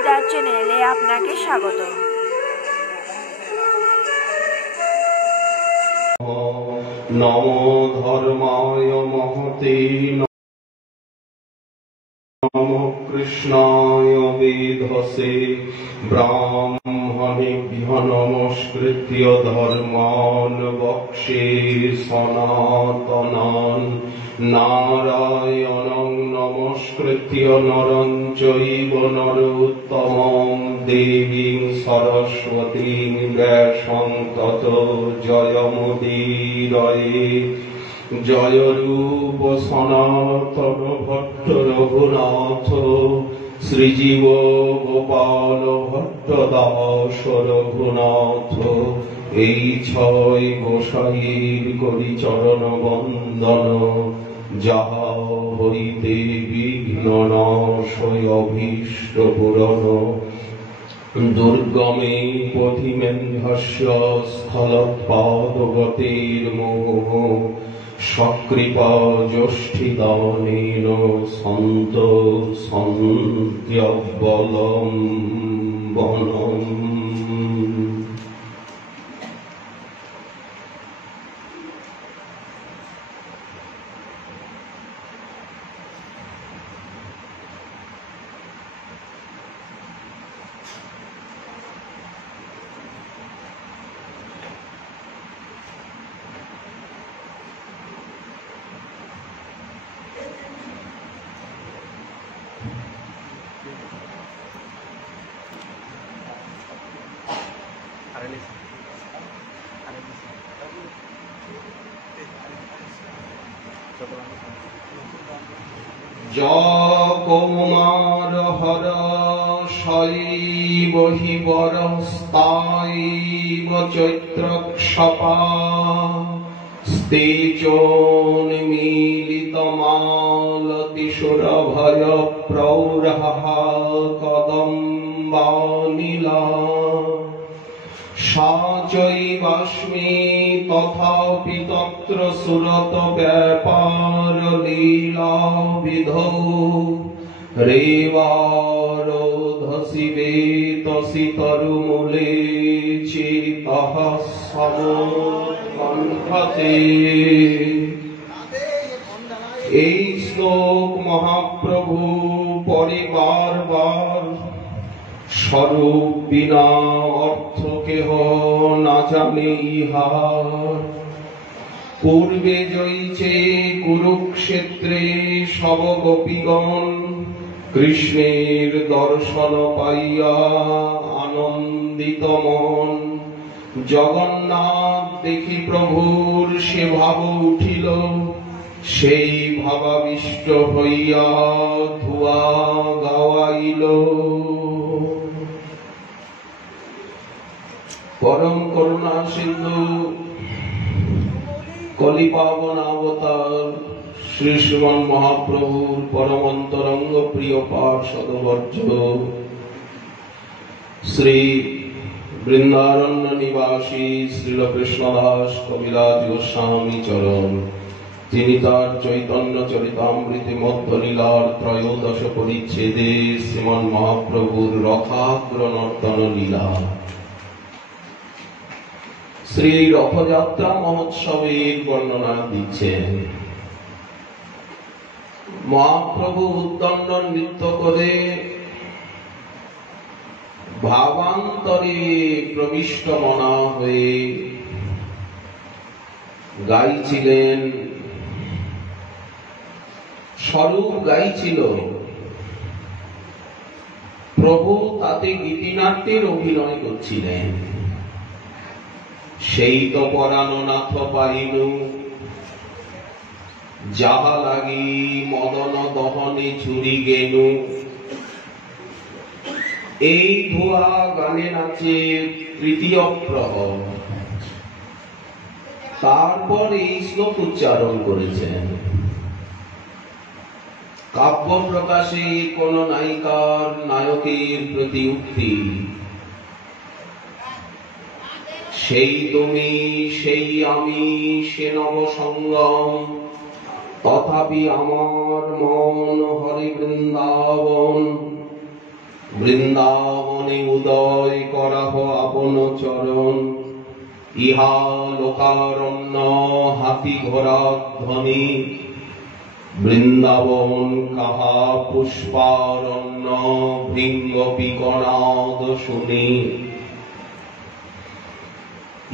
তুলসীদাস চ্যানেলে আপনাকে স্বাগত। নমো ধর্মায় মহতে নমো কৃষ্ণায় বেধসে ব্রাহ্মণেভ্য নমস্কৃত্য ধর্মাन् বক্ষ্যে সনাতনাन् নারায়ণং নমস্কৃত্য নরং চৈব নরোত্তমং দেবীং সরস্বতীং ব্যাসং ততো জয়মুদীরয়ে। জয় রূপ সনাতন ভট্ট রঘুনাথ শ্রীজীব গোপাল ভট্ট দাস রঘুনাথ। এই ছয় গোসাইর করি চরণ বন্দন, যাহা হইতে বিঘ্ন নাশয় অভীষ্ট পূরণ। দুর্গমে পথিমেন্ধস্য স্থলপাদগতির্মোহ সকৃপা জ্যোষ্ঠিদানেন সন্ত সন্ত্যবলম্বনম। কৌমার হর শৈব হি বরস্তাইব চৈত্রক্ষপা স্তেজোন্মীলিত মালতিশুরভয় প্রৌরহা কদম্বানীলা। সা চৈবাস্মি তথাপি তত্র সুরত ব্যাপার লীলা বিধৌ রেবারোধসি বেতসি তরুমূলে চিতঃ সমকণ্ঠতে। এই শ্লোক মহাপ্রভু পরে বারবার স্বরূপ বিনা অর্থ কেহ না জানে ইহার। পূর্বে জয়িছে কুরুক্ষেত্রে সব গোপীগণ, কৃষ্ণের দর্শন পাইয়া আনন্দিত মন। জগন্নাথ দেখি প্রভুর সে ভাব উঠিল, সেই ভাবাবিষ্ট হইয়া ধুয়া গাওয়াইল। পরম করুণা সিন্ধু কলি পাবন অবতার শ্রী শ্রীমন মহাপ্রভুর পরম অন্তরঙ্গ প্রিয় পার্ষদবর্জ শ্রী বৃন্দারণ্য নিবাসী শ্রীল কৃষ্ণদাস কবিরাজ গোস্বামী চরণ, তিনি তার চৈতন্য চরিতামৃতি মধ্য লীলার ত্রয়োদশ পরিচ্ছেদে শ্রীমন মহাপ্রভুর রথাগ্র নর্তন লীলা শ্রী রথযাত্রা মহোৎসবের বর্ণনা দিচ্ছেন। মহাপ্রভু উদ্দণ্ড নৃত্য করে ভাবান্তরে প্রবিষ্ট মনা হয়ে গাইছিলেন, স্বরূপ গাইছিল। প্রভু তাতে গীতিনাট্যের অভিনয় করছিলেন। সেই তো পরাণনাথ পাইনু, যাহা লাগি মদন দহনে চুরি গেনু। এই ধোয়া গানে নাচে তৃতীয় প্রহর। তারপর এই শ্লোক উচ্চারণ করেছেন। কাব্য প্রকাশে কোন নায়িকার নায়কের প্রতি উক্তি, সেই তুমি সেই আমি সে নব সঙ্গম, তথাপি আমার মন হরে বৃন্দাবন। বৃন্দাবনে উদয় করাহ আপন চরণ, ইহা লোকারণ্য হাতি ঘোড়া ধ্বনি, বৃন্দাবন কাহা পুষ্পারণ্য ভৃঙ্গ পিকনাদ শুনি।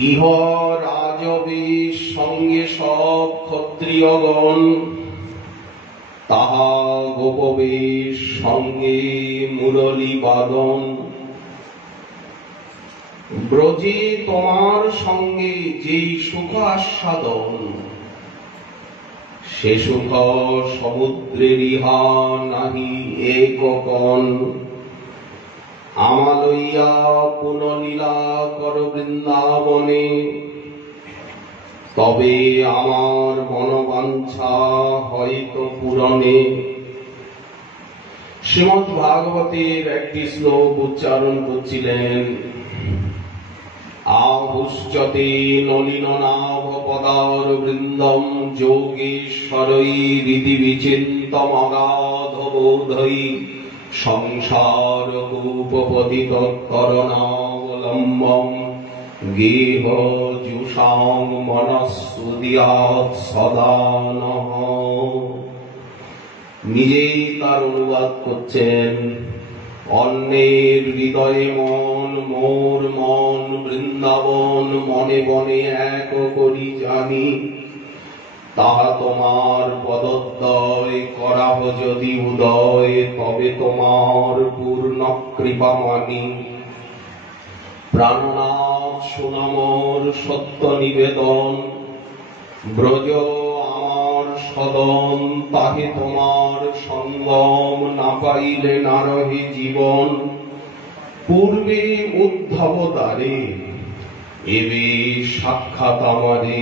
ইহ রাজবেশ সঙ্গে সব ক্ষত্রিয়গণ, তাহা গোপবেশ সঙ্গে মুরলী বাদন। ব্রজে তোমার সঙ্গে যেই সুখ আস্বাদন, সে সুখ সমুদ্রের ইহা নাহি এক কণ। আমা লইয়া পুনলীলা কর বৃন্দাবনে, তবে আমার মনোবাঞ্ছা হয়তো পূরণে। শ্রীমদ্ ভাগবতের একটি শ্লোক উচ্চারণ করছিলেন। আহুশ্চতে নলিন নাভ পদার বৃন্দম যোগেশ্বরৈ রীতি বিচিন্তম অগাধ বোধৈ সংসার কূপপতিত করণাবলম্বম গেহ জুষাং মনস্সুদিয়াৎ সদা নঃ। নিজেই তার অনুবাদ করছেন। অন্যের হৃদয়ে মন, মোর মন বৃন্দাবন মনে বনে এক করি জানি। তাহা তোমার পদোদয় করাহ যদি উদয়, তবে তোমার পূর্ণ কৃপা মানি। প্রাণনাথ সুনামর সত্য নিবেদন, ব্রজ আমার সদন, তাহে তোমার সঙ্গম না পাইলে না রহে জীবন। পূর্বে উদ্ধব দ্বারে, এবে সাক্ষাৎ আমারে।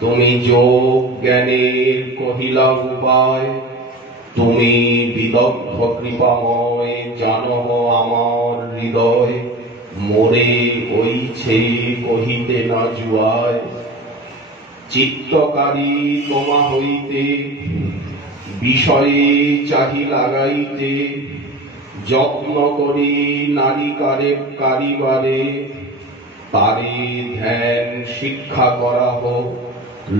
তুমি যোগ জ্ঞানের কহিলা উপায়, তুমি বিদগ্ধ কৃপাময় জানো আমার হৃদয়। মোরে ওইছে কহিতে না জুয়ায়, চিত্তকারী তোমা হইতে বিষয়ে চাহি লাগাইতে। যত্ন করি নারীকারে কারিবারে, তারে ধ্যান শিক্ষা করাহ।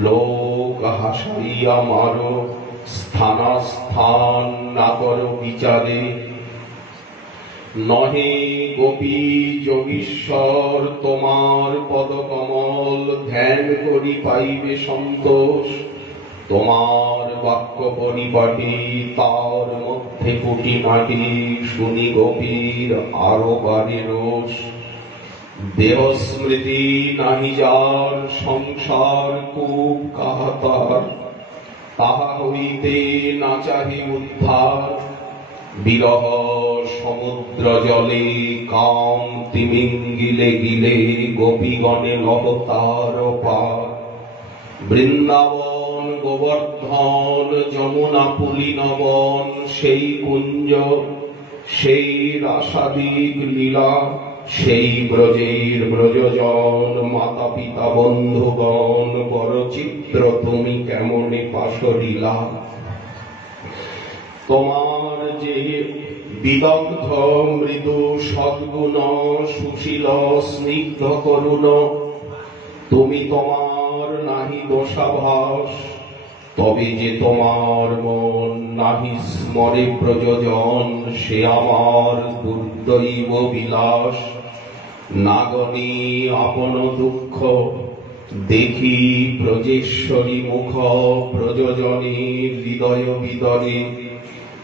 লোক হাসাইয়া মারো, স্থানাস্থান না করো বিচারে। নহে গোপী যোগীশ্বর তোমার পদকমল, ধ্যান করি পাইবে সন্তোষ। তোমার বাক্য পরিপাটি, তার মধ্যে কোটি মাটি, শুনি গোপীর আরো বাড়ে রোষ। দেহ স্মৃতি নাহি যার, সংসার কূপ কাহা তার। তাহা হইতে না চাহি উদ্ধার, বিরহ সমুদ্র জলে কাম তিমিঙ্গিলে গিলে। গোপীগণে লহ তার পার, বৃন্দাবন গোবর্ধন যমুনা পুলিনবন। সেই কুঞ্জ, সেই রাসাদিক লীলা, সেই ব্রজের ব্রজজন। মাতা পিতা বন্ধুগণ, বড় চিত্র তুমি কেমনে পাশরিলা। তোমার যে বিদগ্ধ মৃদু সদ্গুণ, সুশীল স্নিগ্ধ করুণ। তুমি তোমার নাহি দোষাভাস, তবে যে তোমার মন নাহি স্মরে প্রযোজন। সে আমার দুর্দৈব বিলাস, নাগনি আপন দুঃখ। দেখি ব্রজেশ্বরী মুখ, ব্রজজনের হৃদয় বিদরে।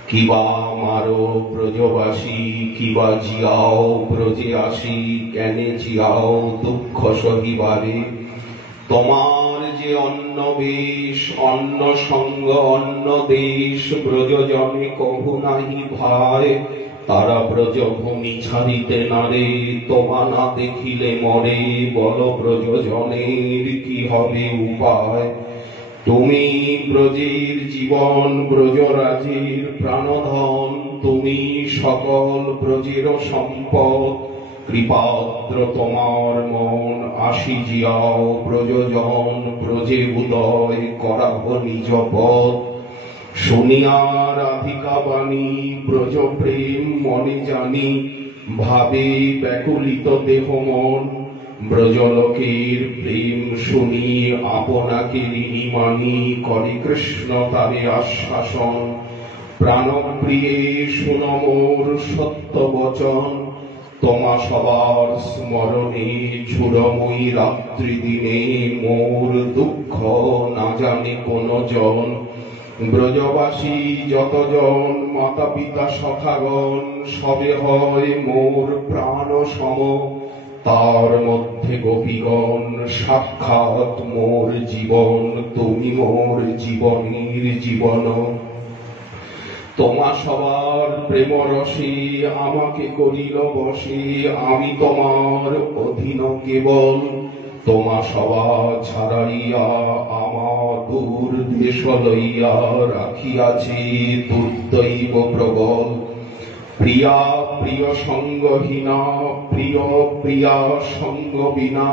কিবা মারো ব্রজবাসী, কিবা জিয়াও ব্রজে আসি। কেনে জিয়াও দুঃখ সহিবারে। তোমার যে অন্য বেশ, অন্য সঙ্গ, অন্য দেশ। ব্রজজনে কহু নাহি ভাই, তারা ব্রজভূমি ছাড়িতে নারে। তোমা না দেখিলে মরে, বল ব্রজজনের কি হবে উপায়। তুমি ব্রজের জীবন, ব্রজরাজের প্রাণধন। তুমি সকল ব্রজের সম্পদ, কৃপাদ্র তোমার মন। আসি জিয়াও ব্রজজন, ব্রজে উদয় করাব নিজ পদ। শুনিয়া রাধিকা বাণী ব্রজ প্রেম মনে জানি, ভাবে ব্যাকুলিত দেহ মন, ব্রজলোকের প্রেম শুনি আপনাকে ঋণী মানি, করে কৃষ্ণ তারে আশ্বাসন। প্রাণপ্রিয়ে শুনো মোর সত্য বচন, তোমা সবার স্মরণে ঝুড়ময়ী রাত্রি দিনে, মোর দুঃখ না জানে কোন জন। ব্রজবাসী যতজন মাতা পিতা সখাগণ, সবে হয় মোর প্রাণ সম, তার মধ্যে গোপীগণ সাক্ষাৎ মোর জীবন, তুমি মোর জীবনের জীবন। তোমা সবার প্রেম রসে আমাকে করিল বসে, আমি তোমার অধীন কেবল, তোমা সভা ছাড়াইয়া আমার দূর দেশ লইয়া, রাখিয়াছি দুর্দৈব প্রবল। প্রিয়া প্রিয় সঙ্গহীনা, প্রিয় প্রিয়া সঙ্গ বিনা,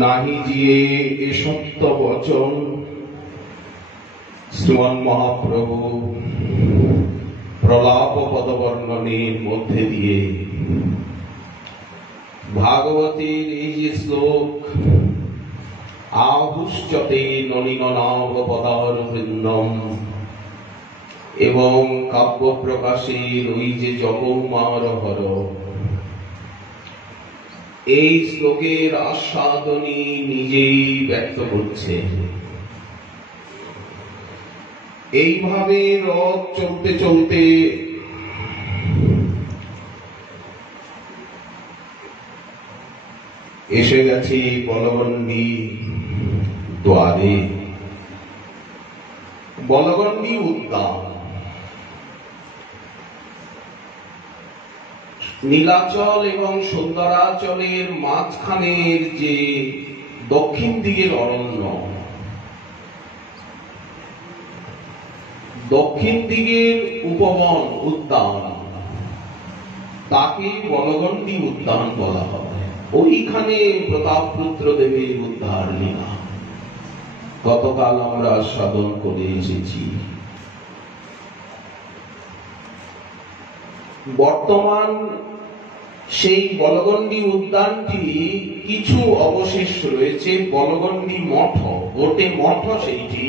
নাহি জিয়ে এ সত্য বচন। শ্রীমান মহাপ্রভু প্রলাপ পদবর্ণনের মধ্যে দিয়ে ভাগবতের এই যে শ্লোক, আহুশ্চতে নলিননাভ পদার বৃন্দম, এবং কাব্য প্রকাশের ওই যে জগৌমার হর, এই শ্লোকের আস্বাদনী নিজেই ব্যক্ত করছে। এইভাবে রথ চলতে চলতে এসে গেছে বলগণ্ডী দ্বারে। বলগণ্ডী উদ্যান, নীলাচল এবং সুন্দরাচলের মাঝখানের যে দক্ষিণ দিকের অরণ্য, দক্ষিণ দিকের উপবন উদ্যান, তাকে বলগণ্ডী উদ্যান বলা হয়। ওইখানে প্রতাপপুত্র দেবের উদ্ধার লীলা গতকাল আমরা সাধন করে এসেছি। বর্তমান সেই বলগণ্ডী উদ্যানটি কিছু অবশেষ রয়েছে। বলগণ্ডী মঠ, গোটে মঠ, সেইটি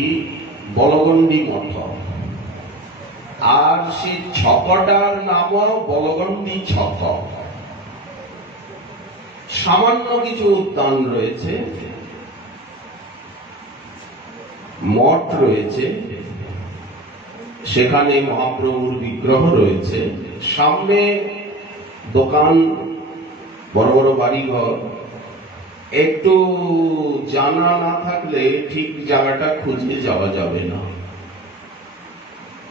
বলগণ্ডী মঠ। আর সেই ছকটার নাম বলগণ্ডী ছক। সামান্য কিছু উদ্যান রয়েছে, মঠ রয়েছে, সেখানে মহাপ্রভুর বিগ্রহ রয়েছে, সামনে দোকান, বড় বড় বাড়িঘর। একটু জানা না থাকলে ঠিক জায়গাটা খুঁজে যাওয়া যাবে না,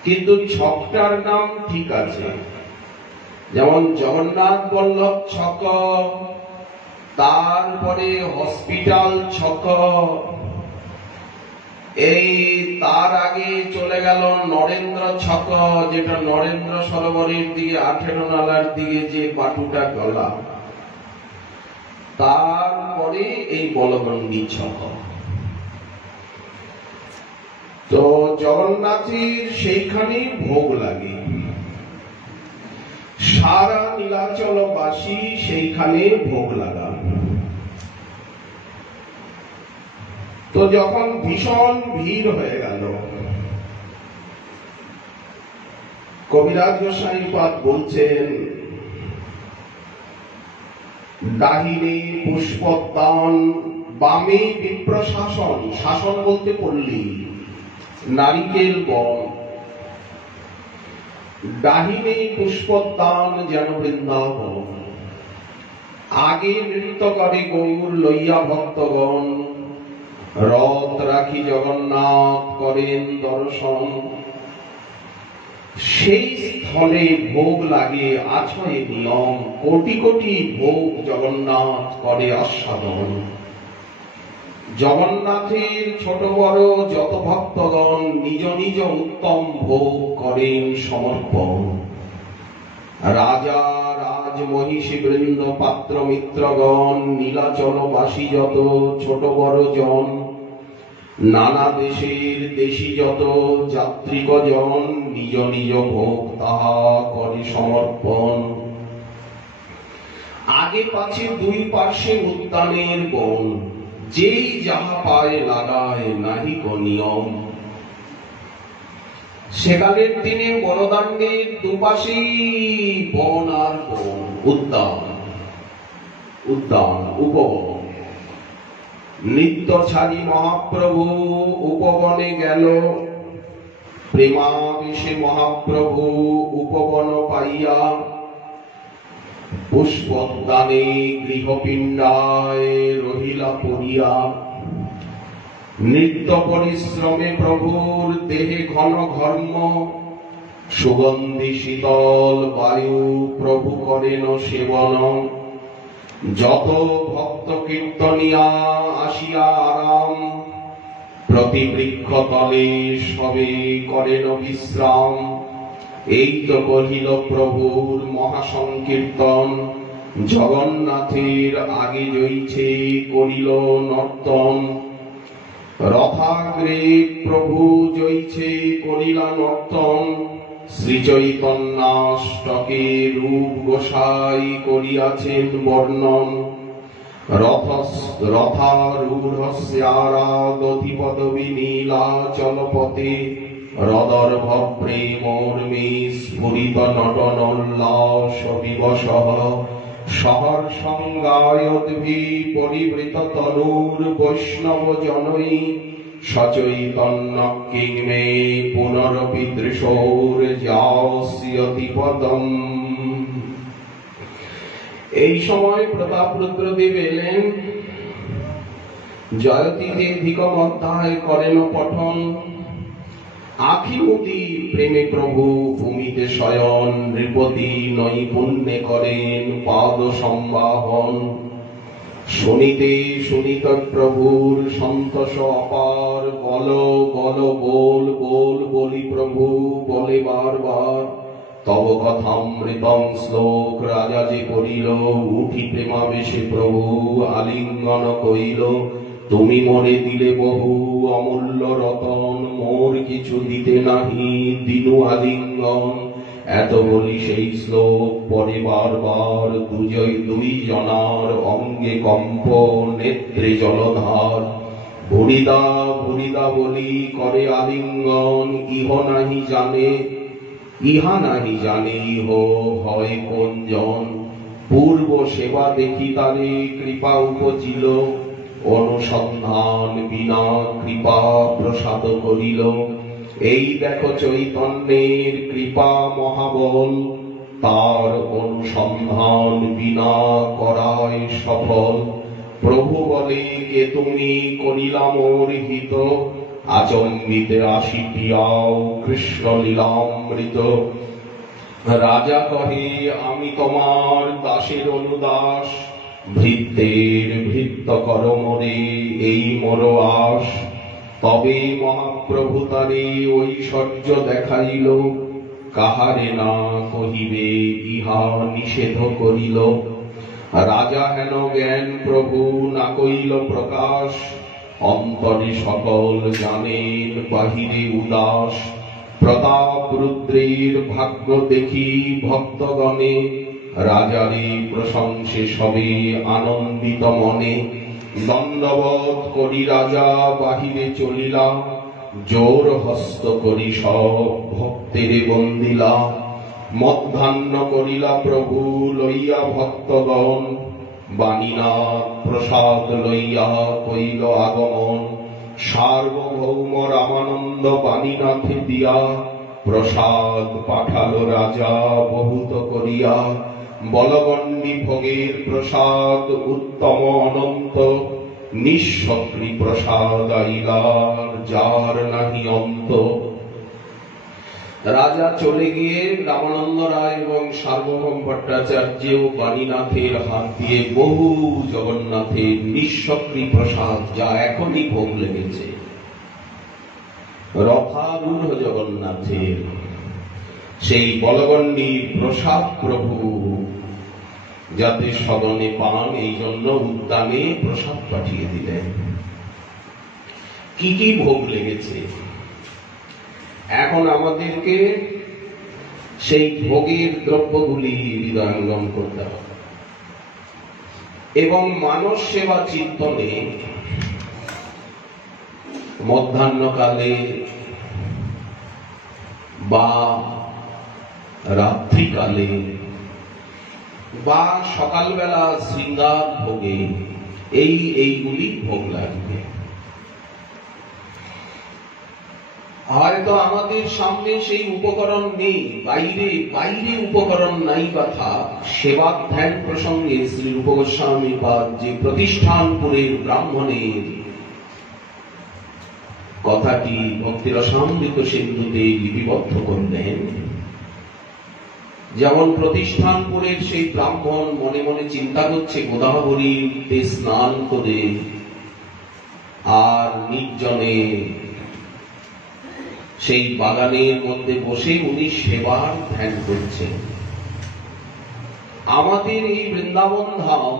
কিন্তু ছকটার নাম ঠিক আছে। যেমন জগন্নাথ বল্লভ ছক, তারপরে হসপিটাল ছক, এই তার আগে চলে গেল নরেন্দ্র ছক, যেটা নরেন্দ্র সরোবরের দিকে 18 নালার দিকে যে বাটুটা গলা, তারপরে এই বলগণ্ডী ছক। তো জগন্নাথের সেইখানে ভোগ লাগে, সারা নীলাচলবাসী সেইখানে ভোগ লাগান। তো যখন ভীষণ ভিড় হয়ে গেল, কবিরাজ গোস্বামীপাদ বলছেন, ডাহিনে পুষ্পদান, বামে বিপ্রশাসন, শাসন বলতে পল্লী, নারিকেল বন, ডাহিনে পুষ্পদান যেন বৃন্দাবন। আগে নৃত্য করে গৌর লইয়া ভক্তগণ, রথ রাখি জগন্নাথ করেন দর্শন। সেই স্থলে ভোগ লাগে আছয় নিয়ম, কোটি কোটি ভোগ জগন্নাথ করে আস্বাদন। জগন্নাথের ছোট বড় যত ভক্তগণ নিজ নিজ উত্তম ভোগ করেন সমর্পণ। রাজা রাজ মহিষী বৃন্দ পাত্র মিত্রগণ, নীলাচলবাসী যত ছোট বড় জন, নানা দেশের দেশী যত যাত্রিকজন নিজ নিজ ভোগ তাহা করে সমর্পণ। আগে পাছে দুই পার্শ্বে উদ্যানের বন, যেই যাহা পায় লাগায় নাহি কো নিয়ম। সেকালের দিনে বনদান্ডের দুপাশেই বন আর বন, উদ্যান উদ্যান উপবন। নিত্য ছাড়ি মহাপ্রভু উপবনে গেল, প্রেমাবেশে মহাপ্রভু উপবন পাইয়া পুষ্পোদ্যানে গৃহপিণ্ডায় রহিলা পড়িয়া। নিত্য পরিশ্রমে প্রভুর দেহে ঘন ঘর্ম, সুগন্ধি শীতল বায়ু প্রভু করেন সেবন। যত ভক্ত কীর্তনিয়া আসিয়া আরাম, প্রতি বৃক্ষ তলে সবে করেন বিশ্রাম। এই তো কহিল প্রভুর মহাসংকীর্তন, জগন্নাথের আগে জইছে করিল নর্তন। রথাগ্রে প্রভু জইছে করিলা নর্তন, শ্রীচৈতন্যাষ্টকে রূপ গোসাই করিয়াছেন বর্ণন। রথারূঢ়স্যারাদধিপদবি নীলাচলপথে, রদর্ভ প্রেমর্মে স্ফুরিত নটনোল্লাস বিবশঃ। সহর্ষঙ্গায়দ্ভি পরিবৃত তনুর বৈষ্ণব জনৈ, সচৈতন্য কিং মে পুনরপি দৃশোর যাস্যতি পদম। এই সময় প্রতাপরুদ্রদেব এলেন, জয়তীধিকম অধ্যায় করেন পঠন। আখিমুতি প্রেমে প্রভু ভূমিতে শয়ন, নৃপতি নৈপুণ্যে করেন পাদ সম্বাহন। শুনিতে শুনিত প্রভুর সন্তোষ অপার, বল বল বল বল বলি প্রভু বলে বারবার। তব কথামৃতম শ্লোক রাজা যে করিল, উঠি প্রেমাবেশে প্রভু আলিঙ্গন কইল। তুমি মোরে দিলে বহু অমূল্য রতন, মোর কিছু দিতে নাহি দিনু আলিঙ্গন। এত বলি সেই শ্লোক পরে বারবার, দুই জনার অঙ্গে কম্প নেত্রে জলধার। ভুরিদা ভুরিদা বলি করে আলিঙ্গন, ইহা নাহি জানে ইহ হয় কোনজন। পূর্ব সেবা দেখি তারে কৃপা উপজিল, অনুসন্ধান বিনা কৃপা প্রসাদ করিল। এই দেখো চৈতন্যের কৃপা মহাবল, তার অনুসন্ধান বিনা করায় সফল। প্রভু বলে কে তুমি করিলা মোর হিত, আচম্বিতে আসি পিয়াও কৃষ্ণ লীলামৃত। রাজা কহে আমি তোমার দাসের অনুদাস, ভৃত্যের ভৃত্য কর মোরে এই মোর আশ। তবে মহাপ্রভু তারে ঐশ্বর্য দেখাইল, কাহারে না কহিবে ইহা নিষেধ করিল। রাজা হেন জ্ঞান প্রভু না কইল প্রকাশ, অন্তরে সকল জানেন বাহিরে উদাস। প্রতাপ রুদ্রের ভাগ্য দেখি ভক্তগণে, রাজারে প্রশংসে সবে আনন্দিত মনে। দণ্ডবত করি রাজা বাহিরে চলিলা, জোর হস্ত করি সব ভক্তের বন্দিলা। মধ্যাহ্ন করিলা প্রভু লইয়া ভক্তগণ, বাণীনাথ প্রসাদ লইয়া কইল আগমন। সার্বভৌম রামানন্দ বাণীনাথে দিয়া, প্রসাদ পাঠালো রাজা বহুত করিয়া। বলগণ্ডী ভোগের প্রসাদ উত্তম অনন্ত, নিঃস্বকৃ প্রসাদ আইলার যার নাহি অন্ত। রাজা চলে গিয়ে রামানন্দ রায় এবং সার্বভৌম ভট্টাচার্য বাণীনাথের হাত দিয়ে বহু জগন্নাথের নিঃস্বকৃ প্রসাদ, যা এখনই ভোগ লেগেছে রথারূঢ় জগন্নাথের, সেই বলগণ্ডী প্রসাদ প্রভু যাতে সদনে পান, এই জন্য উদ্যানে প্রসাদ পাঠিয়ে দিলেন। কি কি ভোগ লেগেছে। এখন আমাদেরকে সেই ভোগের দ্রব্যগুলি হৃদয়ঙ্গম করতে হবে এবং মানব সেবা চিন্তনে মধ্যাহ্নকালে বা রাত্রিকালে বা সকালবেলা শৃঙ্গার ভোগে এইগুলি ভোগ লাগবে। হয়তো আমাদের সামনে সেই উপকরণ নেই, বাইরে উপকরণ নাই কথা। সেবা ধ্যান প্রসঙ্গে শ্রী রূপ গোস্বামী পাদ যে প্রতিষ্ঠানপুরের ব্রাহ্মণের কথাটি ভক্তি রসামৃত সিন্ধুতে লিপিবদ্ধ করলেন। যেমন প্রতিষ্ঠানপুরের সেই ব্রাহ্মণ মনে মনে চিন্তা করছে গোদাবরীতে স্নান করে আর নির্জনে সেই বাগানের মধ্যে বসে উনি সেবার ধ্যান করছেন। আমাদের এই বৃন্দাবন ধাম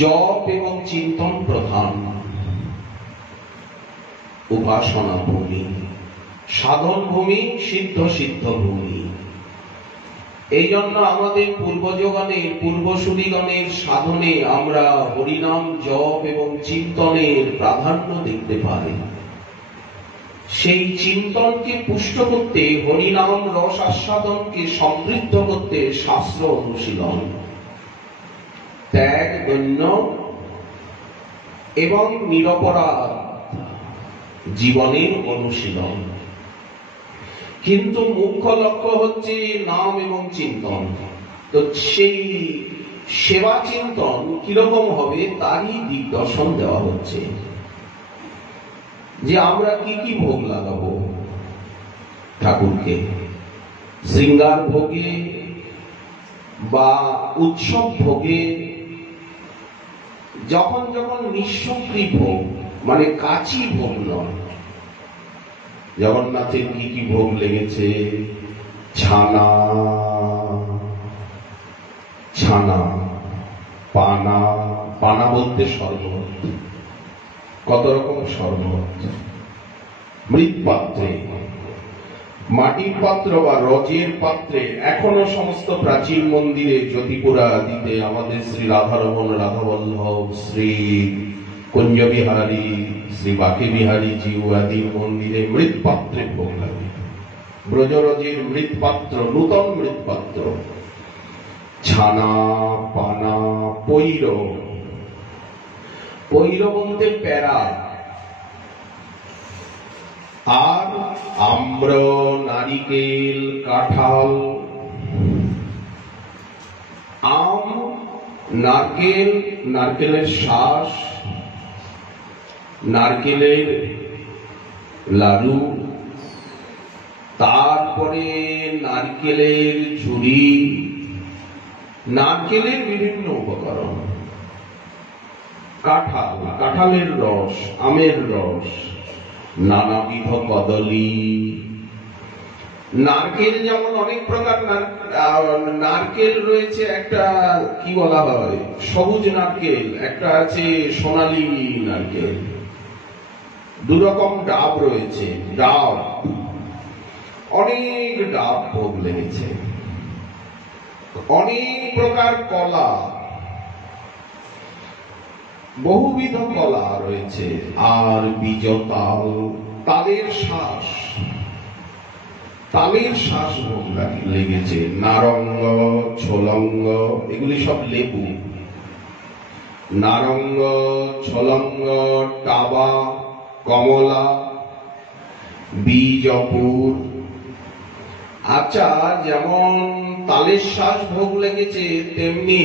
জপ এবং চিন্তন প্রধান উপাসনা ভূমি, সাধন ভূমি, সিদ্ধ ভূমি। এই জন্য আমাদের পূর্বসূরীগণের সাধনে আমরা হরিনাম জপ এবং চিন্তনের প্রাধান্য দেখতে পাই। সেই চিন্তনকে পুষ্ট করতে, হরিনাম রস আস্বাদনকে সমৃদ্ধ করতে শাস্ত্র অনুশীলন, ত্যাগ দৈন্য এবং নিরপরাধ জীবনের অনুশীলন। কিন্তু মুখ্য লক্ষ্য হচ্ছে নাম এবং চিন্তন। তো সেই সেবা চিন্তন কিরকম হবে তারই দিগদর্শন দেওয়া হচ্ছে, যে আমরা কি কি ভোগ লাগাবো ঠাকুরকে। শৃঙ্গার ভোগে বা উৎসব ভোগে, যখন নিঃসক্রি ভোগ মানে কাচি ভোগ নয়। জগন্নাথের কি কি ভোগ লেগেছে? ছানা, পানা বলতে শরবত, কত রকম শরবত। মৃৎপাত্রে, মাটির পাত্র বা রজের পাত্রে এখনো সমস্ত প্রাচীন মন্দিরে, জ্যোতিপুরা আদিতে আমাদের শ্রী রাধারমণ, রাধাবল্লভ, শ্রী কুঞ্জবিহারী, শ্রী বাকে বিহারী জিউ আদির মন্দিরে মৃৎপাত্রে ভোগ লাগে। ব্রজরজের মৃৎপাত্র, নূতন মৃৎপাত্র, ছানা, পানা, পৈর বলতে প্যারা, আর আম্র, নারিকেল, কাঁঠাল, আম, নারকেলের শাঁস, নারকেলের লাডু, তারপরে নারকেলের ঝুড়ি, নারকেলের বিভিন্ন উপকরণ, কাঁঠালের রস, আমের রস, নানাবিধ কদলী, নারকেল যেমন অনেক প্রকার নারকেল রয়েছে। একটা কি বলা হয়, সবুজ নারকেল, একটা আছে সোনালী নারকেল, দুরকম ডাব রয়েছে। ডাব, অনেক ডাব ভোগ লেগেছে। অনেক প্রকার কলা, বহুবিধ কলা রয়েছে। আর বীজ তাল, তালের শ্বাস ভোগ লেগেছে। নারঙ্গ, ছোলঙ্গ, এগুলি সব লেবু। নারঙ্গ, ছোলঙ্গ, টাবা, কমলা, বীজপুর। আচ্ছা, যেমন তালের শ্বাস ভোগ লেগেছে, তেমনি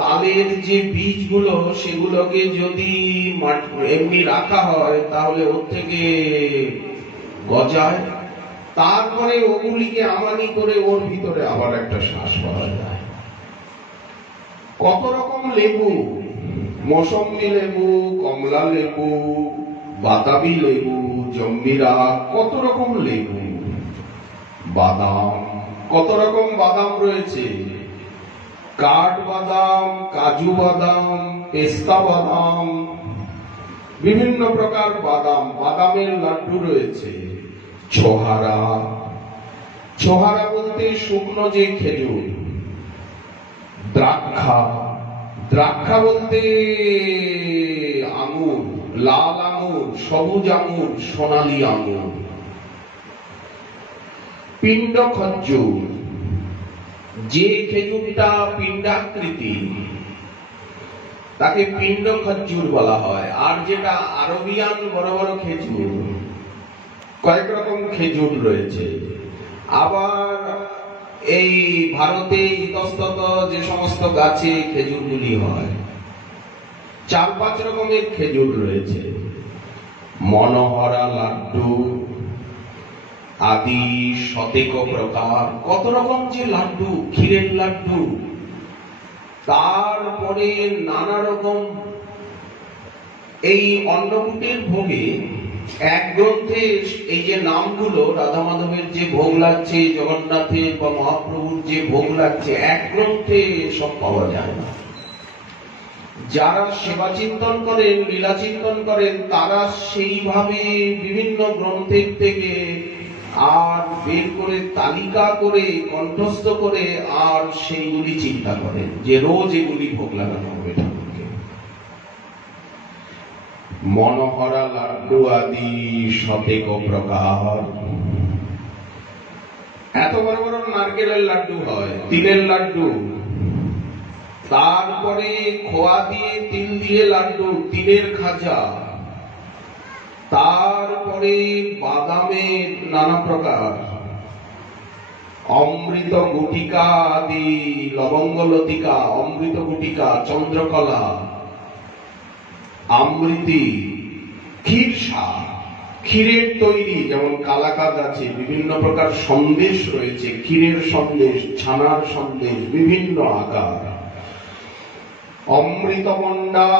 তালের যে বীজগুলো, সেগুলোকে যদি এমনি রাখা হয় তাহলে ওর থেকে গজায়, তারপরে ওগুলিকে আমানি করে ওর ভিতরে আবার একটা শ্বাস পাওয়া যায়। কত রকম লেবু, মৌসম্বি লেবু, কমলা লেবু, বাতাবি লেবু, জম্বিরা, কত রকম লেবু। বাদাম, কত রকম বাদাম রয়েছে। কাঠ বাদাম, কাজু বাদাম, পেস্তা বাদাম, বিভিন্ন প্রকার বাদাম, বাদামের লাড্ডু রয়েছে। ছোহারা, ছোহারা বলতে শুকনো যে খেজুর। দ্রাক্ষা, দ্রাক্ষা বলতে আঙুর, লাল আঙুর, সবুজ আঙুর, সোনালী আঙুর। পিণ্ড খজ্জুর, যে খেজুরটা পিণ্ডাকৃতি তাকে পিণ্ড খজ্জুর বলা হয়। আর যেটা আরবিয়ান বড় বড় খেজুর, কয়েক রকম খেজুর রয়েছে। আবার এই ভারতে ইতস্তত যে সমস্ত গাছে খেজুরগুলি হয়, 4-5 রকমের খেজুর রয়েছে। মনোহরা লাড্ডু আদি শতেক প্রকার, কত রকম যে লাড্ডু, ক্ষীরের লাড্ডু, তারপরে নানা রকম। এই অন্নকূটের ভোগে এক গ্রন্থে এই যে নামগুলো রাধা মাধবের যে ভোগ লাগছে, জগন্নাথের বা মহাপ্রভুর যে ভোগ লাগছে, এক গ্রন্থে সব পাওয়া যায় না। যারা সেবা চিন্তন করেন, লীলা চিন্তন করেন, তারা সেইভাবে বিভিন্ন গ্রন্থের থেকে আর বের করে তালিকা করে কণ্ঠস্থ করে আর সেইগুলি চিন্তা করেন যে রোজ এগুলি ভোগ লাগানো হবে ঠাকুরকে। মনোহরা লাড্ডু আদি শতেক প্রকার। এত বড় বড় নারকেলের লাড্ডু হয়, তিলের লাড্ডু, তারপরে খোয়া দিয়ে তিল দিয়ে লাড্ডু, তিলের খাজা, তারপরে বাদামের নানা প্রকার, অমৃত গুটিকা আদি, লবঙ্গ লতিকা, অমৃত গুটিকা, চন্দ্রকলা, আমৃতি, ক্ষীরসা, ক্ষীরের তৈরি, যেমন কালাকাদ আছে, বিভিন্ন প্রকার সন্দেশ রয়েছে, ক্ষীরের সন্দেশ, ছানার সন্দেশ, বিভিন্ন আকার, অমৃতমন্ডা,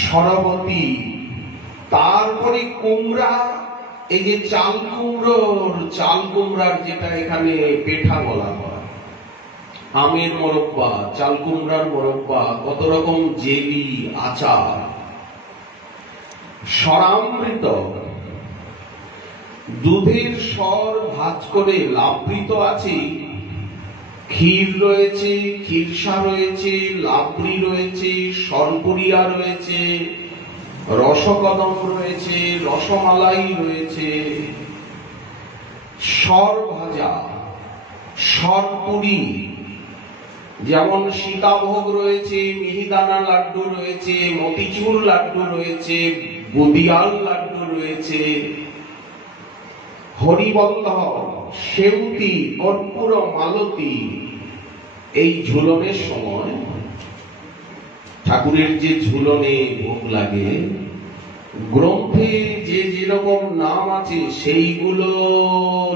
সরবতী, তারপরে কুমড়া, এই যে চাল কুমড়োর, চাল কুমড়ার যেটা এখানে পেঠা বলা হয়, আমের মোরব্বা, চাল কুমড়ার মোরব্বা, কত রকম জেলি, আচার, স্বরামৃত, দুধের স্বর ভাজ করে লাবৃত আছে, ক্ষীর রয়েছে, ক্ষীরসা রয়েছে, লাবড়ি রয়েছে, সরপুরিয়া রয়েছে, রসকদম রয়েছে, রসমালাই রয়েছে, সর ভাজা, সরপুরি, যেমন সীতাভোগ রয়েছে, মিহিদানা লাড্ডু রয়েছে, মতিচুর লাড্ডু রয়েছে, বুদিয়াল লাড্ডু রয়েছে, হরিবল্লভ, সেউতি, কর্পূর, মালতী। এই ঝুলনের সময় ঠাকুরের যে ঝুলনে ভোগ লাগে, গ্রন্থে যে যেরকম নাম আছে সেইগুলো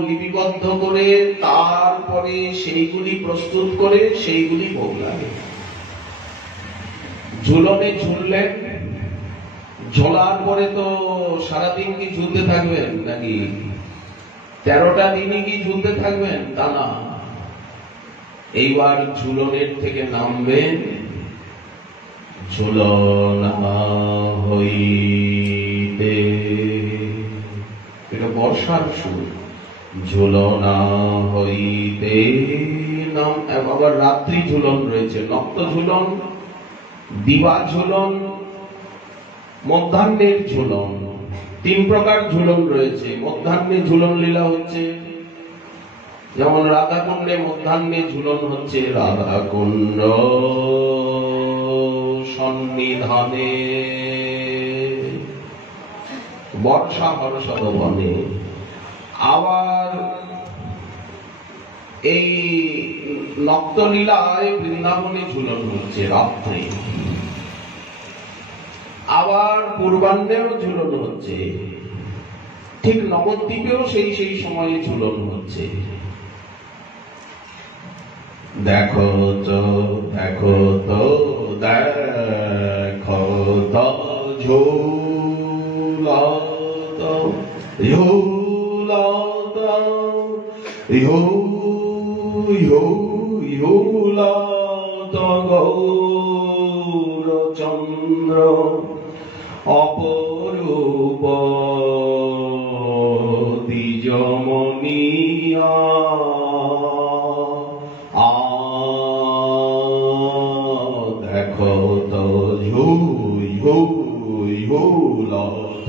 লিপিবদ্ধ করে তারপরে সেইগুলি প্রস্তুত করে সেইগুলি ভোগ লাগে। ঝুলনে ঝুললেন, ঝোলার পরে তো সারাদিন কি ঝুলতে থাকবেন নাকি? 13টা দিনই কি ঝুলতে থাকবেন? তা না। এইবার ঝুলনের থেকে নামবেন, ঝুলনা হইতে, এটা বর্ষার সুর, ঝুলনা হইতে নাম। আবার রাত্রি ঝুলন রয়েছে, নক্ত ঝুলন, দিবা ঝুলন, মধ্যাহ্নের ঝুলন, 3 প্রকার ঝুলন রয়েছে। মধ্যাহ্নে ঝুলন লীলা হচ্ছে, যেমন রাধাকুণ্ডে মধ্যাহ্নে ঝুলন হচ্ছে, রাধাকুণ্ড সন্নিধানে বর্ষা হর্ষদ বনে। আবার এই নক্তলীলায় বৃন্দাবনে ঝুলন হচ্ছে রাত্রে। আবার পূর্বাহ্নেও ঝুলন হচ্ছে, ঠিক নবদ্বীপেও সেই সময়ে ঝুলন হচ্ছে। দেখো তো দেখো তো দেখো তো ঝুলত ঝুলত ঝুলত গৌরচন্দ্র অপ বীজমনিয়া দেখো তো ঝুই ঝুই ঝুলত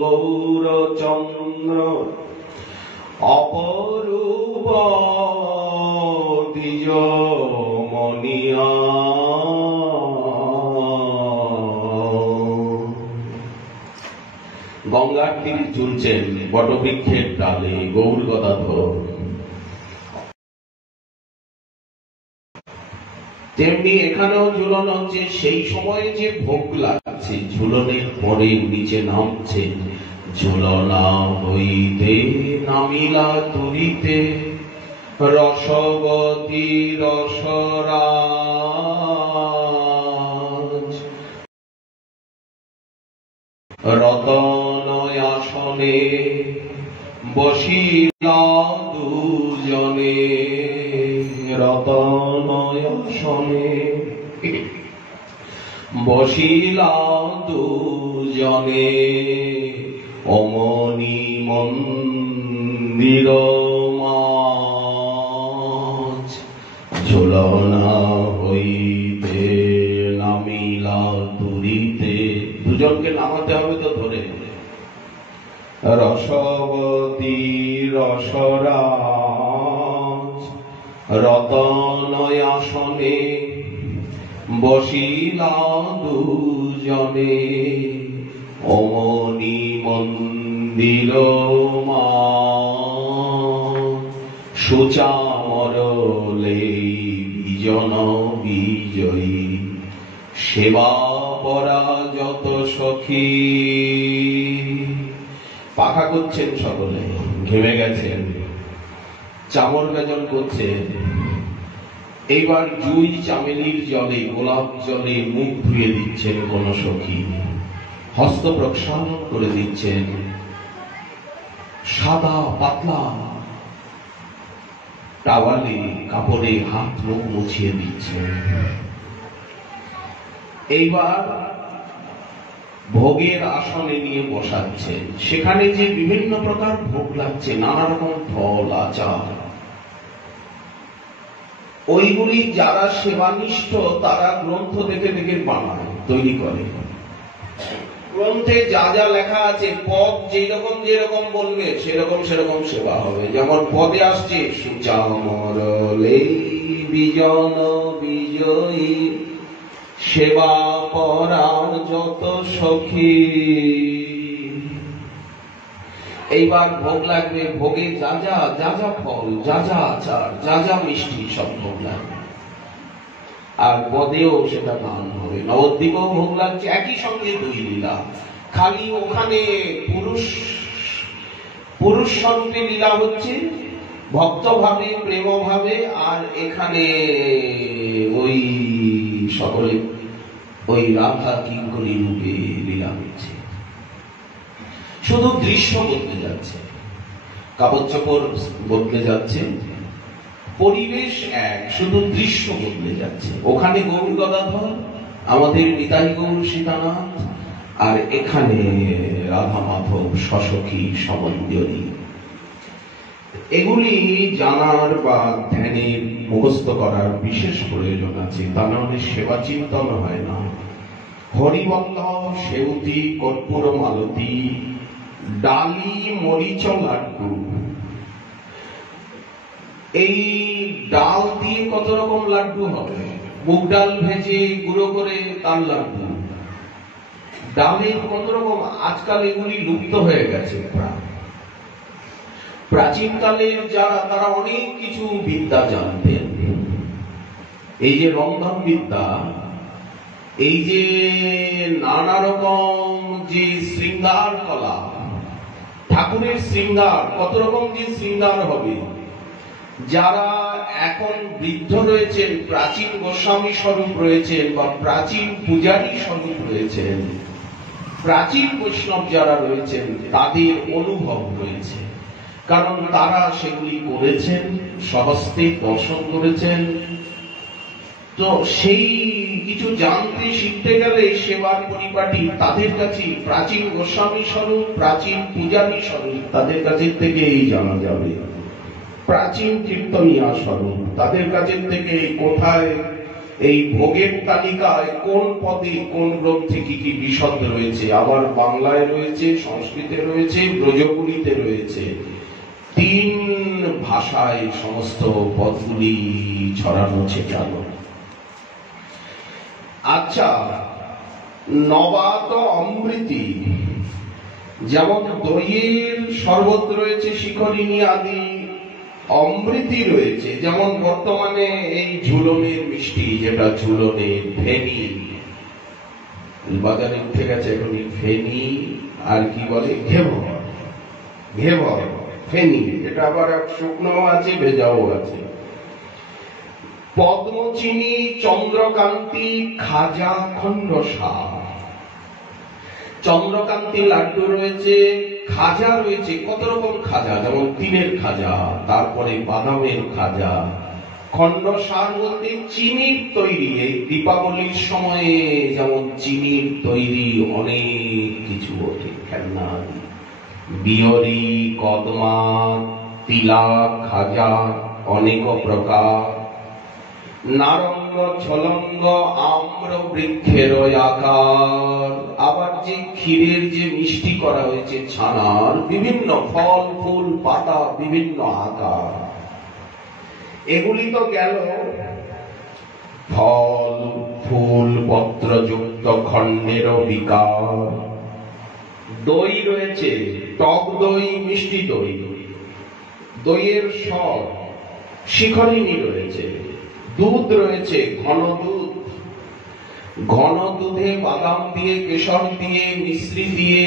গৌরচন্দ্র অপরূপ দ্বিজমনিয়া। গঙ্গার তীরে ঝুলছেন বটবৃক্ষের ডালে গৌর গদাধর। তেমনি এখানেও ঝুলন হচ্ছে, সেই সময়ে যে ভোগ লাগছে ঝুলনের পরে নিচে নামছে। ঝুলনা হইতে নামিলা তুলিতে রসবতী রসরাজ রতনয়াসনে বসিলা দুজনে। রতনয়াসনে বসিলা দুজনে অমনি মন্দির মাঝ। ঝুলনা হইতে নামিলা তুলিতে, দুজনকে নামাতে হবে তো ধরে। রসবতী রসরাজ রতনয়াসনে বসিলা দুজনে অমনি মন্দির সুচামরলে বিজন বিজয়ী সেবা পরা যত সখী। পাখা করছেন সকলে, ঘেমে গেছেন, চামর গাজন করছেন। এইবার জুই চামেলির জলে গোলাপ জলে মুখ ধুয়ে দিচ্ছেন কোন সখী, হস্ত প্রক্ষালন করে দিচ্ছেন, সাদা পাতলা টাওয়ালে কাপড়ে হাত মুখ মুছিয়ে দিচ্ছেন। এইবার ভোগের আসনে নিয়ে বসাচ্ছেন। সেখানে যে বিভিন্ন প্রকার ভোগ লাগছে, নানা রকম ফল আচার, ওইগুলি যারা সেবানিষ্ঠ তারা গ্রন্থ দেখে দেখে বানায়, তৈরি করে। গ্রন্থে যা যা লেখা আছে, পদ যেরকম যেরকম বলবে সেরকম সেরকম সেবা হবে। যেমন পদে আসছে সুচামরলে বিজন বিজয়ী সেবা পরা যত সখী। এইবার ভোগ লাগবে, ভোগে যা যা যা যা ফল, যা যা আচার, যা যা মিষ্টি সব ভোগ লাগবে। আর পদেও সেটা দান হবে। নবদ্বীপেও ভোগ লাগছে, একই সঙ্গে দুই লীলা। খালি ওখানে পুরুষ স্বরূপে লীলা হচ্ছে ভক্ত ভাবে প্রেম ভাবে, আর এখানে ওই সকলে ওই রাধা কিঙ্করী রূপে লীলা হচ্ছে। শুধু দৃশ্য বদলে যাচ্ছে, কাপড় চোপড় বদলে যাচ্ছে, পরিবেশ এক, শুধু দৃশ্য বদলে যাচ্ছে। ওখানে গৌর গদাধর, আমাদের নিতাই গৌর সীতানাথ, আর এখানে রাধা মাধব সসখী সমন্বয়ী। এগুলি জানার বা ধ্যানের মুখস্থ করার বিশেষ প্রয়োজন আছে, তা নাহলে সেবা চিন্তন হয় না। হরিবল্লভ সেউতি কর্পূর মালতী ডালি মরিচ লাড্ডু, এই ডাল দিয়ে কত রকম লাড্ডু হবে। মুগ ডাল ভেজে গুঁড়ো করে তার লাড্ডু, ডালের কত রকম। আজকাল এগুলি লুপ্ত হয়ে গেছে। প্রাচীনকালের যারা, তারা অনেক কিছু বিদ্যা জানতেন। এই যে রন্ধন বিদ্যা, এই যে নানা রকম যে শৃঙ্গার কলা, ঠাকুরের শৃঙ্গার, কত রকম যে শৃঙ্গার হবে। যারা এখন বৃদ্ধ রয়েছেন, প্রাচীন গোস্বামী স্বরূপ রয়েছেন বা প্রাচীন পূজারী স্বরূপ রয়েছেন, প্রাচীন বৈষ্ণব যারা রয়েছেন, তাদের অনুভব রয়েছে। কারণ তারা সেগুলি করেছেন, স্বহস্তে দর্শন করেছেন। তো সেই কিছু জানতে শিখতে গেলে সেবার পরিপাটি তাদের কাছে, প্রাচীন গোস্বামী স্বরূপ, প্রাচীন পূজারী স্বরূপ তাদের কাছের থেকেই জানা যাবে, প্রাচীন কীর্তনিয়া স্বরূপ তাদের কাছের থেকে কোথায় এই ভোগের তালিকায় কোন পদে কোন গ্রন্থে কি কি বিশদ রয়েছে, আবার বাংলায় রয়েছে, সংস্কৃতে রয়েছে, ব্রজপুরীতে রয়েছে, 3 ভাষায় সমস্ত পদগুলি ছড়ানো ছেটানো। আচ্ছা, নবাত অমৃতি, যেমন দইয়ের শরবত রয়েছে, শিখরিণী আদি অমৃতি রয়েছে, যেমন বর্তমানে এই ঝুলনের মিষ্টি, যেটা ঝুলনের ফেনি, বাজারে উঠে গেছে এখন ফেনি, আর কি বলে ঘেভর, ঘেভর ফেনি, এটা আবার শুকনো আছে, ভেজাও আছে। পদ্মচিনি, চন্দ্রকান্তি, খাজা, খন্ডসা, চন্দ্রকান্তি লাড্ডু রয়েছে, খাজা রয়েছে, কত রকম খাজা, যেমন তিলের খাজা, তারপরে বাদামের খাজা, খন্ডসার মধ্যে চিনির তৈরি, এই দীপাবলির সময়ে যেমন চিনির তৈরি অনেক কিছু ওঠে, খেলনা, বিয়রি, কদমা, তিলা, খাজা অনেক প্রকার, নারঙ্গ, ঝলঙ্গ, আম্র বৃক্ষের আকার, আবার যে ক্ষীরের যে মিষ্টি করা হয়েছে ছানার, বিভিন্ন ফল ফুল পাতা বিভিন্ন আকার, এগুলি তো গেল ফল ফুল পত্রযুক্ত খণ্ডের বিকার। দই রয়েছে, টক দই, মিষ্টি দই, দইয়ের স্বর, শিখরিণী রয়েছে, দুধ রয়েছে, ঘন দুধ, ঘন দুধে বাদাম দিয়ে, কেশর দিয়ে, মিশ্রি দিয়ে,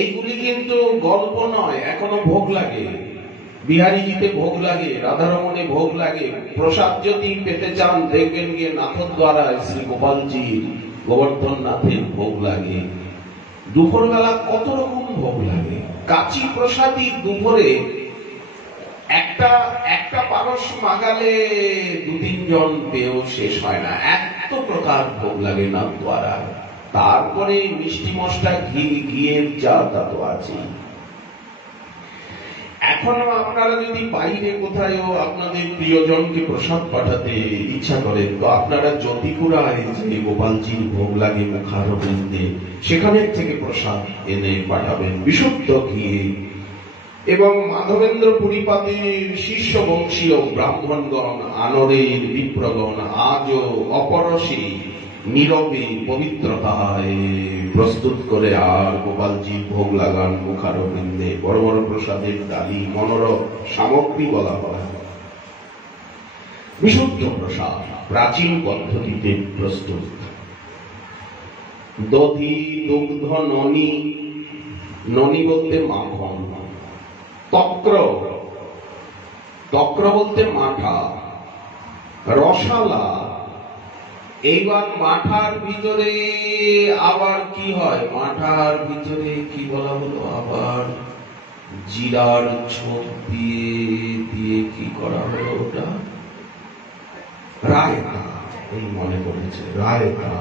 এইগুলি কিন্তু গল্প নয়, এখনো ভোগ লাগে, বিহারীজিতে ভোগ লাগে, রাধারমণে ভোগ লাগে। প্রসাদ যদি পেতে চান দেখবেন গিয়ে নাথদ্বারায় শ্রী গোপালজির, গোবর্ধন নাথের ভোগ লাগে। দুপুরবেলা কত রকম ভোগ লাগে, কাচি প্রসাদী দুপুরে একটা পারস মাগালে 2-3 জন পেয়েও শেষ হয় না, এত প্রকার ভোগ লাগে নাথদ্বারা। তারপরে মিষ্টি মশলা, ঘিয়ের যা তা তো আছে। এখনো আপনারা যদি বাইরে কোথায়ও আপনাদের প্রিয়জনকে প্রসাদ পাঠাতে ইচ্ছা করেন, তো আপনারা জ্যোতিপুরায় যে গোপালজির ভোগ লাগে মুখারবিন্দে, সেখানের থেকে প্রসাদ এনে পাঠাবেন বিশুদ্ধ ঘিয়ে। এবং মাধবেন্দ্র পুরীপাতির শিষ্য বংশীয় ব্রাহ্মণগণ, আনরের বিপ্রগণ আজও অপরশী নীরবে পবিত্রতায় প্রস্তুত করে আর গোপালজি ভোগ লাগান মুখারবিন্দে। বড় বড় প্রসাদের ডালি, মনোরম সামগ্রী বলা হয়, বিশুদ্ধ প্রসাদ প্রাচীন পদ্ধতিতে প্রস্তুত। দধি, দুগ্ধ, ননি, ননি বলতে মাখন, তক্র, তক্র বলতে মাঠা, রসালা। এইবার মাঠার ভিতরে আবার কি হয়, মাঠার ভিতরে কি বলা হলো, আবার জিরার ছোপ দিয়ে দিয়ে কি করা হলো, ওটা রায়তা, এই মনে পড়েছে, রায়তা,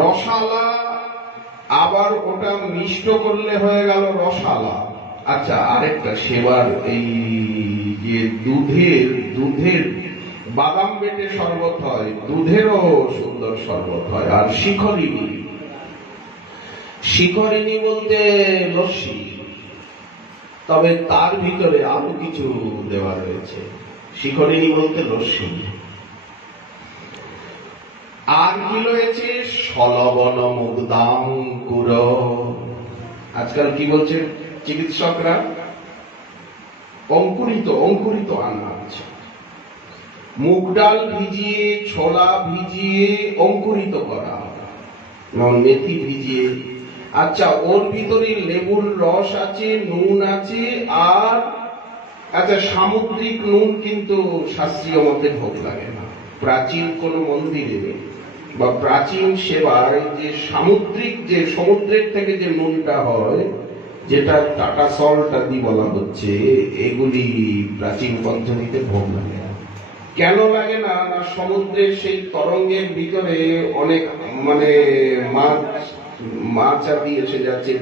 রসালা, আবার ওটা মিষ্ট করলে হয়ে গেল রসালা। আচ্ছা, আরেকটা সেবার এই যে দুধের বাদাম বেটে শরবত হয়, দুধেরও সুন্দর শরবত হয়। আর শিখরিণী, শিখরিণী বলতে লস্যি, তবে তার ভিতরে আরো কিছু দেওয়া রয়েছে। শিখরিণী বলতে লস্যি। আর কি রয়েছে, সলবন মুগ্ধাঙ্কুর। আজকাল কি বলছে চিকিৎসকরা, অঙ্কুরিত আনাজ, মুগ ডাল ভিজিয়ে, ছোলা ভিজিয়ে অঙ্কুরিত করা, মেথি ভিজিয়ে। আচ্ছা, ওর ভিতরে লেবুর রস আছে, নুন আছে, আর আচ্ছা সামুদ্রিক নুন কিন্তু শাস্ত্রীয় মতে ভোগ লাগে না। প্রাচীন কোন মন্দিরে বা প্রাচীন সেবায় যে সামুদ্রিক, যে সমুদ্রের থেকে যে নুনটা হয়, যেটা টাটা সল্ট আদি বলা হচ্ছে, এগুলি প্রাচীন পদ্ধতিতে ভোগ লাগে। কেন লাগে না? না সমুদ্রের সেই তরঙ্গের ভিতরে অনেক মাছ আদি এসে যাচ্ছে,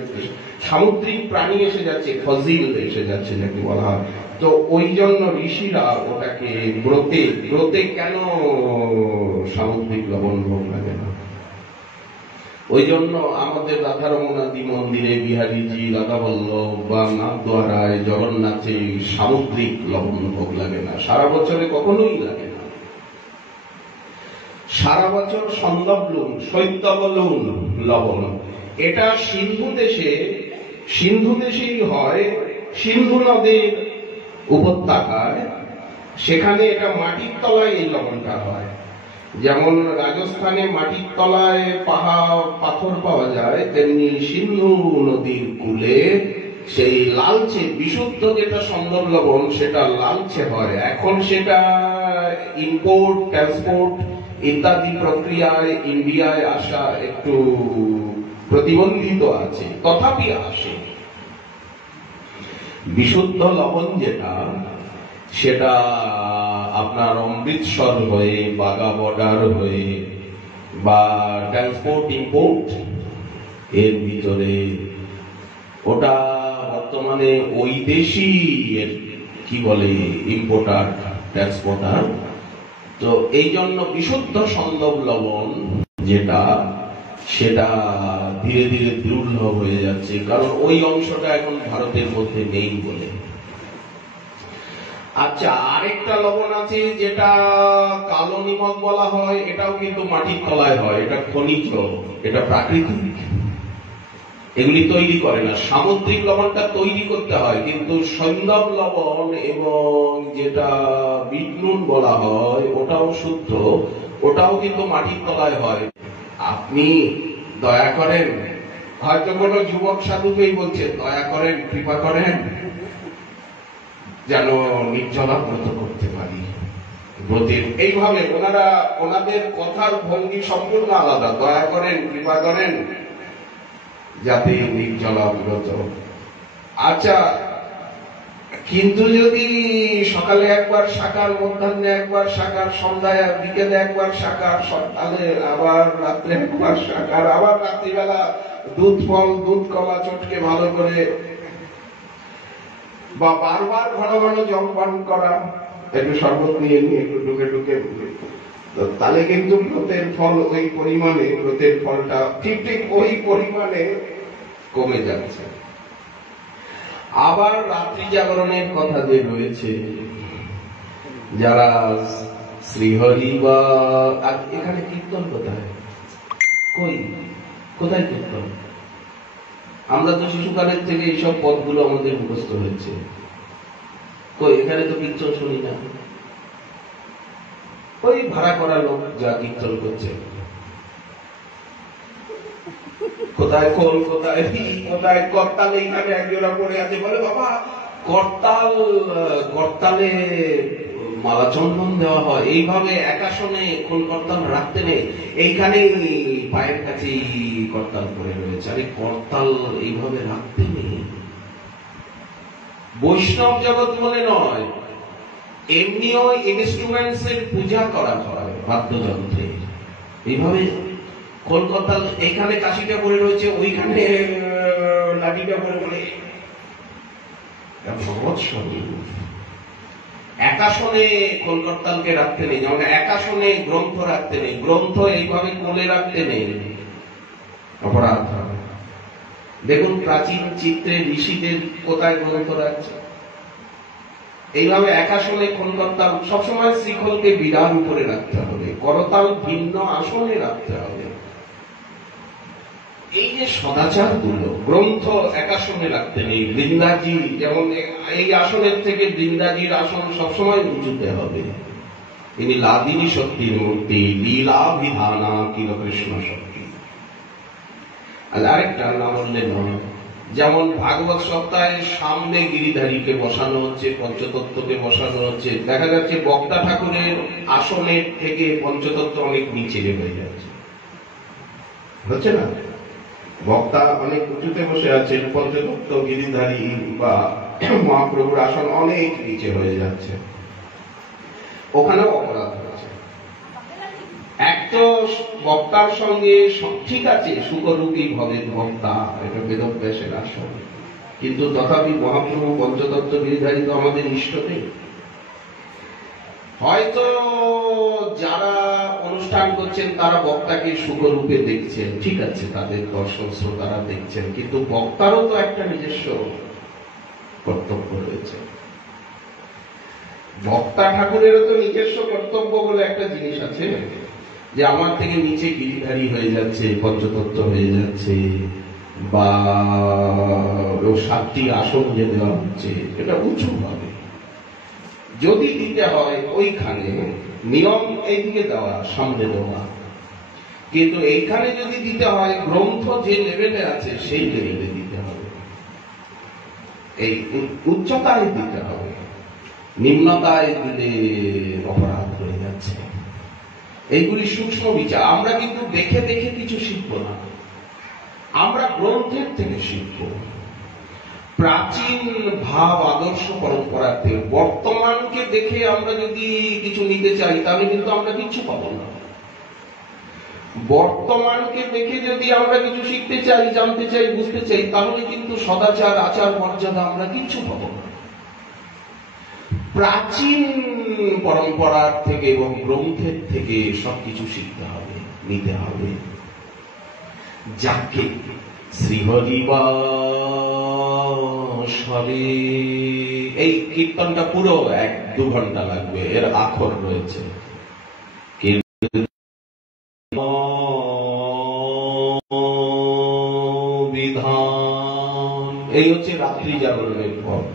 সামুদ্রিক প্রাণী এসে যাচ্ছে, ফজিল এসে যাচ্ছে যাকে বলা হয়। তো ওই জন্য ঋষিরা ওটাকে ব্রতে কেন সামুদ্রিক লবণ ভোগ লাগে না? ওই জন্য আমাদের রাধারমনাদি মন্দিরে বিহারীজি, রাধাবল্লভ বা নাথদ্বারায়, জগন্নাথে সামুদ্রিক লবণ ভোগ লাগে না, সারা বছরে কখনোই লাগে না। সারা বছর শৈত্যবলুন লবণ, এটা সিন্ধু দেশেই হয়, সিন্ধু নদীর উপত্যকায়, সেখানে এটা মাটির তলায় এই লবণটা হয়। যেমন রাজস্থানে মাটির তলায় পাথর পাওয়া যায়, তেমনি সিন্ধু নদীর কূলে সেই লালচে বিশুদ্ধ যেটা সন্দর লবণ সেটা লালচে হয়। এখন সেটা ইম্পোর্ট, ট্রান্সপোর্ট ইত্যাদি প্রক্রিয়ায় ইন্ডিয়ায় আসা একটু প্রতিবন্ধিত আছে, তথাপি আসে। বিশুদ্ধ লবণ যেটা, সেটা আপনার অমৃতসর হয়ে, বাগা বর্ডার হয়ে বা ট্রান্সপোর্ট ইম্পোর্ট এর ভিতরে, ওটা বর্তমানে ওই দেশি কি বলে ইম্পোর্টার, ট্রান্সপোর্টার। তো এই জন্য বিশুদ্ধ সন্দব লবণ যেটা, সেটা ধীরে ধীরে দুর্লভ হয়ে যাচ্ছে, কারণ ওই অংশটা এখন ভারতের মধ্যে নেই বলে। আচ্ছা, আরেকটা লবণ আছে যেটা কালো নিমক বলা হয়, এটাও কিন্তু মাটির তলায় হয়, এটা খনিজ, এটা প্রাকৃতিক, এগুলি তৈরি করে না। সামুদ্রিক লবণটা তৈরি করতে হয়, কিন্তু সন্দব লবণ এবং যেটা বিট নুন বলা হয় ওটাও শুদ্ধ, ওটাও কিন্তু মাটির তলায় হয়। আপনি দয়া করেন, হয়তো কোনো যুবক সাধুকেই বলছে, দয়া করেন, কৃপা করেন, যেন নির্জলা ব্রত করতে পারি। ব্রতের এইভাবে ওনাদের কথার ভঙ্গি সম্পূর্ণ আলাদা। দয়া করেন, কৃপা করেন, যাতে নির্জলা ব্রত। আচ্ছা, কিন্তু যদি সকালে একবার সাকার, মধ্যাহ্নে একবার সাকার, সন্ধ্যায় বিকেলে একবার সাকার, সকালে আবার রাত্রে একবার সাকার, আবার রাত্রিবেলা দুধ ফল, দুধ কলা চটকে ভালো করে, বা বারবার ঘন ঘন জল পান করা, একটু শরবত নিয়ে একটু ঢুকে ঢুকে, তাহলে কিন্তু ব্রতের ফল ওই পরিমাণে, ব্রতের ফলটা ঠিক ঠিক ওই পরিমাণে কমে যাচ্ছে। আবার রাত্রি জাগরণের কথা যে রয়েছে, যারা শ্রীহরি বা এখানে কীর্তন কোথায়, কোথায় কীর্তন? আমরা তো শিশুকালের থেকে এইসব পদগুলো আমাদের মুখস্থ হয়েছে, এখানে তো কীর্তন শুনি না। ওই ভাড়া করা লোক যা কীর্তন করছে, কোথায় খোল, কোথায় করতাল, এইখানে একজোড়া পড়ে আছে, বলে বাবা করতালে মালা চন্দন দেওয়া হয়, এইভাবে একাশনে খোল করতাল রাখতে নেই, এইখানে পায়ের কাছে করতাল পড়ে রয়েছে। আরে করতাল এইভাবে রাখতে নেই। বৈষ্ণব জগৎ বলে নয়, এমনিও ইনস্ট্রুমেন্টস এর পূজা করা হয় বাদ্যযন্ত্রে। এইভাবে কলকাতা এখানে কাশিটা পড়ে রয়েছে, ওইখানে লাঠিটা পড়ে পড়ে, ভগবৎ স্বরূপ। একাশনে কলকাতালকে রাখতে নেই, যেমন একাশনে গ্রন্থ রাখতে নেই, গ্রন্থ এইভাবে কোলে রাখতে নেই, অপরাধ হবে। দেখুন প্রাচীন চিত্রে ঋষিদের কোথায় গ্রন্থ রাখছে, এইভাবে একাশনে খনকর্তাল সবসময় শ্রীখলকে বিরার উপরে রাখতে হবে, করতাল ভিন্ন আসনে রাখতে হবে। এই যে সদাচার গুলো, গ্রন্থ একাশনে রাখতে নেই। বৃন্দাজি যেমন এই আসনের থেকে বৃন্দাজির আসন সবসময় উঁচুতে হবে। তিনি লাদিনী শক্তির মূর্তি, লীলাভিধানা কিল কৃষ্ণ শক্তি। আর আরেকটা না বললে নয়, যেমন ভাগবত সপ্তাহে সামনে গিরিধারীকে বসানো হচ্ছে, পঞ্চতত্ত্বকে বসানো হচ্ছে, দেখা যাচ্ছে বক্তা ঠাকুরের আসনের থেকে পঞ্চতত্ত্ব অনেক নিচে হয়ে যাচ্ছে, হচ্ছে না? বক্তা অনেক উঁচুতে বসে আছেন, পঞ্চতত্ত্ব গিরিধারী বা মহাপ্রভুর আসন অনেক নিচে হয়ে যাচ্ছে। ওখানেও অপরাধ হয়েছে। এক তো বক্তার সঙ্গে ঠিক আছে, সুখরূপী ভবেন বক্তা, এটা বেদব্যাসের আসন, কিন্তু তথাপি মহাপ্রভু পঞ্চতত্ত্ব নির্ধারিত আমাদের ইষ্টদেব। হয়তো যারা অনুষ্ঠান করছেন তারা বক্তাকে সুখরূপে দেখছেন, ঠিক আছে, তাদের দর্শন শ্রোতারা দেখছেন, কিন্তু বক্তারও তো একটা নিজস্ব কর্তব্য রয়েছে। বক্তা ঠাকুরেরও তো নিজস্ব কর্তব্য বলে একটা জিনিস আছে, যে আমার থেকে নিচে গিরিধারী হয়ে যাচ্ছে, পঞ্চতত্ত্ব হয়ে যাচ্ছে, বা 7টি আসন যে দেওয়া হচ্ছে, এটা উঁচু ভাবে যদি দিতে হয় ওইখানে নিয়ম এইদিকে দেওয়া, সামনে দেওয়া, কিন্তু এইখানে যদি দিতে হয় গ্রন্থ যে লেভেলে আছে সেই লেভেলে দিতে হবে, এই উচ্চতায় দিতে হবে। নিম্নতায় দিলে অপরাধ হয়ে যাচ্ছে। এইগুলি সূক্ষ্ম বিচার। আমরা কিন্তু দেখে দেখে কিছু শিখব না, আমরা গ্রন্থের থেকে শিখব। প্রাচীন ভাব আদর্শ পরম্পরাতে বর্তমানকে দেখে আমরা যদি কিছু নিতে চাই তাহলে কিন্তু আমরা কিছু পাবো না। বর্তমানকে দেখে যদি আমরা কিছু শিখতে চাই, জানতে চাই, বুঝতে চাই, তাহলে কিন্তু সদাচার, আচার, মর্যাদা আমরা কিছু পাবো না। প্রাচীন পরম্পরার থেকে এবং গ্রন্থের থেকে সবকিছু শিখতে হবে, নিতে হবে। যাকে শ্রীহরিবাসরে, এই কীর্তনটা পুরো 1-2 ঘন্টা লাগবে, এর আখর রয়েছে। বিধান, এই হচ্ছে রাত্রি জাগরণের পথ।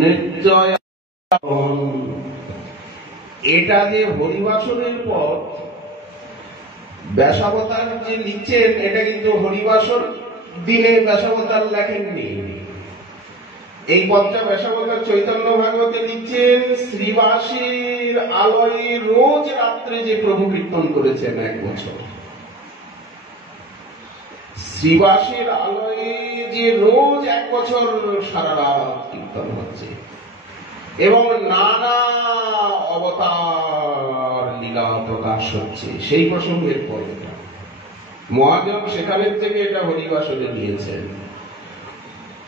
নির্জয়, এটা যে হরিবাসরের পথ, ব্যাসাবতার যে লিখছেন এটা কিন্তু হরিবাসর দিনে ব্যাসাবতার লেখেননি। এই পথটা ব্যাসাবতার চৈতন্য ভাগবতে লিখছেন শ্রীবাসীর আলয়ে রোজ রাত্রে যে প্রভু কীর্তন করেছেন 1 বছর। শ্রীবাসীর আলয়ে যে রোজ 1 বছর সারা রাত কীর্তন হচ্ছে, এবং নানা অবতার লীলা প্রকাশ হচ্ছে, সেই প্রসঙ্গের পরে মহাজন সেখানের থেকে এটা হরিবাসরে নিয়েছেন।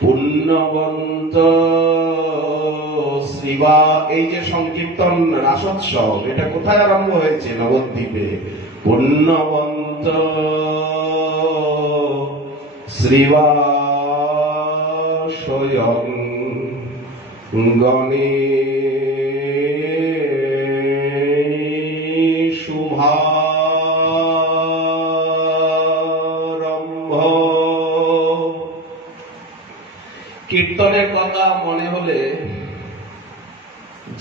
পুণ্যবন্ত শ্রীবা, এই যে সংকীর্তন রাসোৎসব, এটা কোথায় আরম্ভ হয়েছে? নবদ্বীপে। পুণ্যবন্ত শ্রীবা স্বয়ং গণে শুভারম্ভ। কীর্তনের কথা মনে হলে,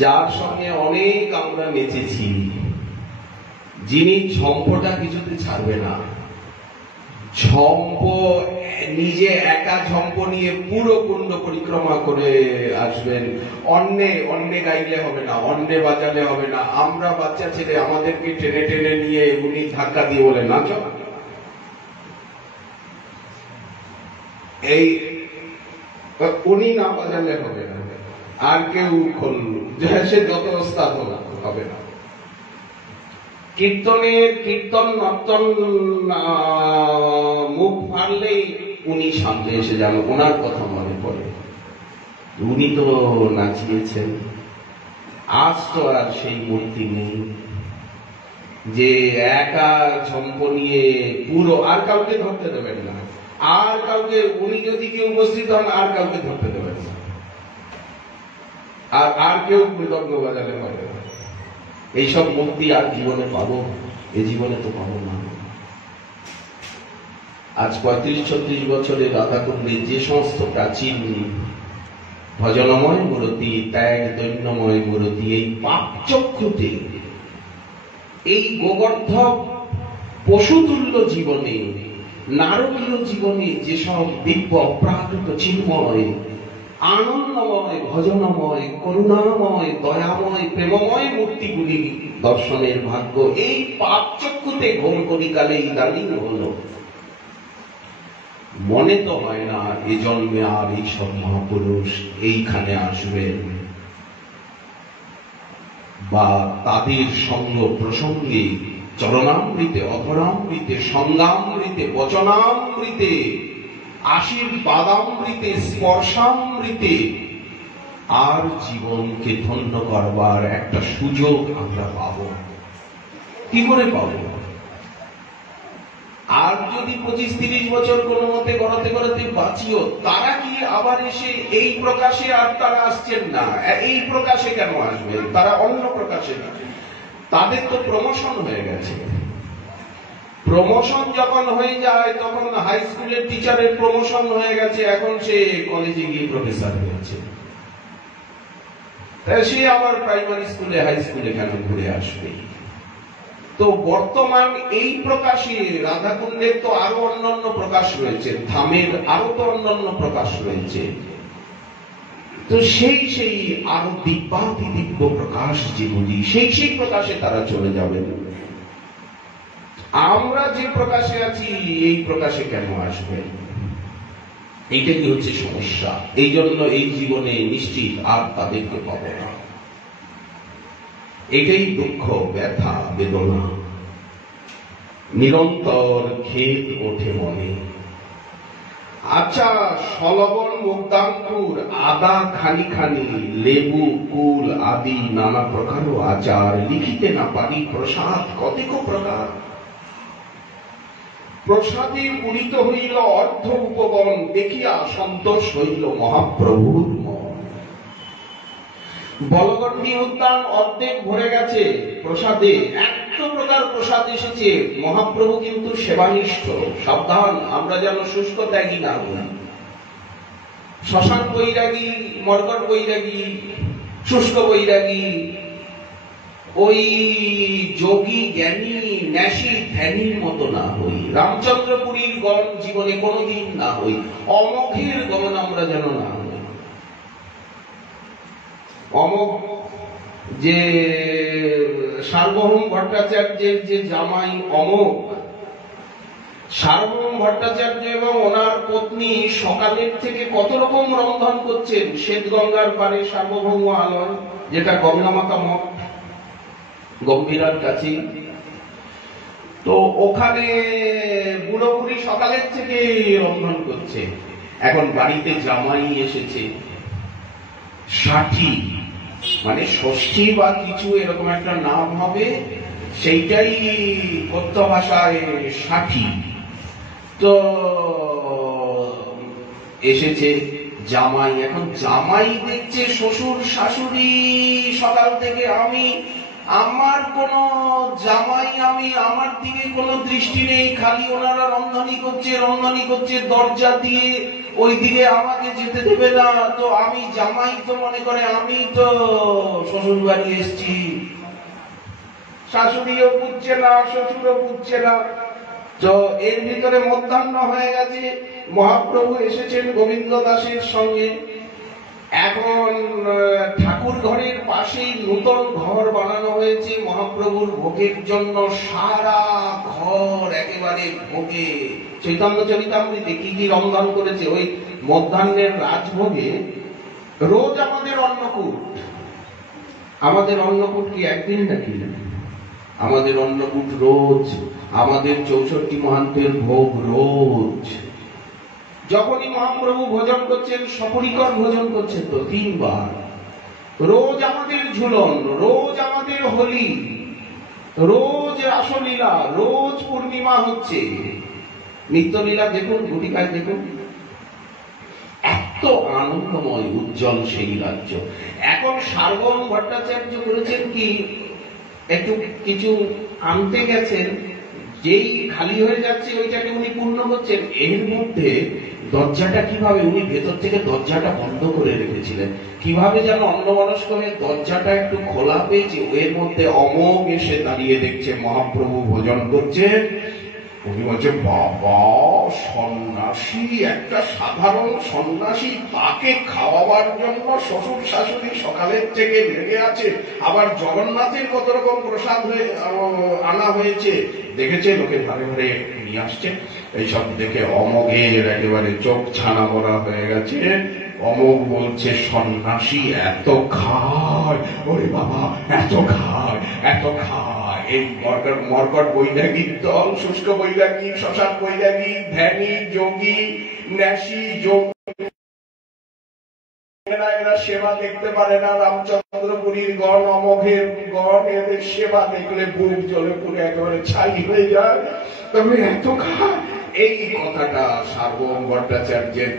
যার সঙ্গে অনেক আমরা নেচেছি, যিনি ঝম্পটা কিছুতে ছাড়বে না, ঝম্প নিজে একা ঝম্প নিয়ে পুরো কুণ্ড পরিক্রমা করে আসবেন। অন্যে গাইলে হবে না, অন্যে বাজালে হবে না, আমরা বাচ্চা ছেলে, আমাদেরকে টেনে টেনে নিয়ে উনি ধাক্কা দিয়ে বলে নাচো। এই উনি না বাজালে হবে না, আর কেউ সে যত ওস্তাদ হবে না। কীর্তন নর্তন মুখ ফাড়লেই উনি সামনে এসে যান, ওনার কথা মনে পড়ে। উনি তো নাচিয়েছেন, আজ তো আর সেই মূর্তি নেই যে একা ঝম্প নিয়ে পুরো, আর কাউকে ধরতে দেবেন না, আর কাউকে, উনি যদি কেউ উপস্থিত হন আর কাউকে ধরতে দেবেন না, আর কেউ মৃদঙ্গ বাজালে পাবে না। এইসব মুক্তি আর জীবনে পাবো? এ জীবনে তো পাবো না। আজ 35-36 বছরে রাধাকুণ্ডে যে সমস্ত প্রাচীন ভজনময় মূরতি, ত্যাগ দৈন্যময় মূরতি, এই পাপচক্ষুতে, এই গোবর্ধ পশুতুল্য জীবনে, নারকীয় জীবনে যেসব দিব্য প্রাকৃত চিন্ময়, আনন্দময়, ভজনময়, করুণাময়, দয়াময়, প্রেমময় মূর্তিগুলি দর্শনের ভাগ্য এই পাপচক্ষুতে ঘোর কলিকালে ইদানিং হল। মনে তো হয় না এ জন্মে আর এইসব মহাপুরুষ এইখানে আসবেন। বা তাদের সঙ্গ প্রসঙ্গে চরণামৃতে, অধরামৃতে, সঙ্গামৃতে, বচনামৃতে, আশীর্বাদামৃতে, স্পর্শামৃতে আর জীবনকে ধন্য করবার একটা সুযোগ আমরা পাব। কি করে পাব? আর যদি 25-30 বছর কোনো মতে গড়াতে গড়াতে বাঁচিও, তারা কি আবার এসে এই প্রকাশে আর তারা আসছেন না? এই প্রকাশে কেন আসবে? তারা অন্য প্রকাশে না। তাদের তো প্রমোশন হয়ে গেছে। প্রমোশন যখন হয়ে যায় তখন হাই স্কুলের টিচারের প্রমোশন হয়ে গেছে, এখন সে কলেজে গিয়ে প্রফেসর হয়েছে। সে আবার প্রাইমারি স্কুলে, হাই স্কুলে কেন ঘুরে আসবে? তো বর্তমান এই প্রকাশে রাধাকুণ্ডের তো আরো অন্যান্য প্রকাশ রয়েছে, ধামের আরো তো অন্যান্য প্রকাশ রয়েছে। তো সেই আরো দিব্যাতি দিব্য প্রকাশ যেগুলি, সেই প্রকাশে তারা চলে যাবেন। আমরা যে প্রকাশে আছি এই প্রকাশে কেন আসবেন? এইটাই হচ্ছে সমস্যা। এই জন্য এই জীবনে নিশ্চিত আর তাদেরকে পাব না। এটাই দুঃখ, ব্যথা, বেদনা নিরন্তর খেদ ওঠে মনে। আচ্ছা, সলবন, মুক্তাঙ্কুর, আদা খানি খানি, লেবু, কুল আদি নানা প্রকার আচার, লিখিতে না পারি প্রসাদ কতেক প্রকার। প্রসাদে পূরিত হইল অর্ধ উপবন, দেখিয়া সন্তোষ হইল মহাপ্রভুর মন। বলগণ্ডী উদ্যান অর্ধেক ভরে গেছে প্রসাদে, এত প্রকার প্রসাদ এসেছে। মহাপ্রভু কিন্তু সেবানিষ্ঠ। সাবধান, আমরা যেন শুষ্ক ত্যাগী না হই। শ্মশান বৈরাগী, মর্কট বৈরাগী, শুষ্ক বৈরাগী, ওই যোগী জ্ঞানী ন্যাসী ধ্যানীর মতো না হই। রামচন্দ্রপুরীর গণ জীবনে কোনদিন না হই। অমোঘের গণ আমরা যেন না হই। অমোঘ যে সার্বভৌম ভট্টাচার্যের যে জামাই অমোঘ, সার্বভৌম ভট্টাচার্য এবং ওনার পত্নী সকালের থেকে কত রকম রন্ধন করছেন শ্বেত গঙ্গার পারে সার্বভৌম আলয়, যেটা গঙ্গা মাতা মঠ গম্ভীরার কাছে। তো ওখানে বুড়ো বুড়ি সকালের থেকে রন্ধন করছে। এখন বাড়িতে জামাই এসেছে, ষাঠি মানে ষষ্ঠী বা কিছু এরকম একটা নাম হবে, সেইটাই কথ্য ভাষায় ষাঠি। তো এসেছে জামাই, এখন জামাই দেখছে শ্বশুর শাশুড়ি সকাল থেকে, আমার কোন জামাই, আমার দিকে কোনো দৃষ্টি নেই, খালি ওনারা রন্ধনী করছে দরজা দিয়ে, ওই দিকে আমাকে যেতে দেবে না। তো আমি জামাই তো মনে করে আমি তো শ্বশুর বাড়ি এসছি, শাশুড়িও বুঝছে না, শ্বশুরও বুঝছে না। তো এর ভিতরে মধ্যাহ্ন হয়ে গেছে। মহাপ্রভু এসেছেন গোবিন্দ দাসের সঙ্গে। এখন ঠাকুর ঘরের পাশেই নূতন ঘর বানানো হয়েছে মহাপ্রভুর ভোগের জন্য। সারা ঘর একেবারে ভোগে। চৈতন্য চরিতামৃতে কি কি রন্ধন করেছে ওই মধ্যাহ্নের রাজভোগে। রোজ আমাদের অন্নকূট, আমাদের অন্নকূট কি একদিন নাকি? আমাদের অন্নকূট রোজ, আমাদের 64 মহান্তের ভোগ রোজ। যখনই মহাপ্রভু ভোজন করছেন, সপরিকর ভোজন করছেন তো 3 বার। রোজ আমাদের ঝুলন, রোজ আমাদের হোলি, রোজ রাসলীলা, রোজ পূর্ণিমা হচ্ছে। নিত্যলীলা দেখুন, গুটিকায় দেখুন, এত আনন্দময় উজ্জ্বল সেই রাজ্য। এখন সার্বভৌম ভট্টাচার্য করেছেন কি, একটু কিছু আনতে গেছেন, যেই খালি হয়ে যাচ্ছে ওইটাকে উনি পূর্ণ করছেন। এর মধ্যে দরজাটা কিভাবে, উনি ভেতর থেকে দরজাটা বন্ধ করে রেখেছিলেন, কিভাবে যেন অন্যমনস্ক হয়ে দরজাটা একটু খোলা পেয়েছে। এর মধ্যে অমোঘ এসে দাঁড়িয়ে দেখছে মহাপ্রভু ভোজন করছে। উনি বলছে, বাবা, সন্ন্যাসী, একটা সাধারণ সন্ন্যাসী, তাকে খাওয়াবার জন্য শ্বশুর শাশুড়ি সকালের থেকে লেগে আছে। আবার জগন্নাথের কত রকম প্রসাদ আনা হয়েছে, দেখেছে লোকে ধারে ধারে নিয়ে আসছে। এইসব দেখে অমোঘের একেবারে চোখ ছানা বড়া হয়ে গেছে। অমোঘ বলছে, সন্ন্যাসী এত খায়, ওরে বাবা এত খায়, এত খায়। এই মর্কট বৈরাগীর দল, শুষ্ক বৈরাগী, শ্মশান বৈরাগী, ধ্যানী, যোগী, ন্যাসী, যোগী, এরা সেবা দেখতে পারে না। রামচন্দ্রপুরীর গণ, অমোঘের গণ, এদের সেবা দেখলে বুক জ্বলে পুরে একেবারে ছাই হয়ে যায়। তবে এত খায়, এই কথাটা সার্বভৌম ভট্টাচার্যের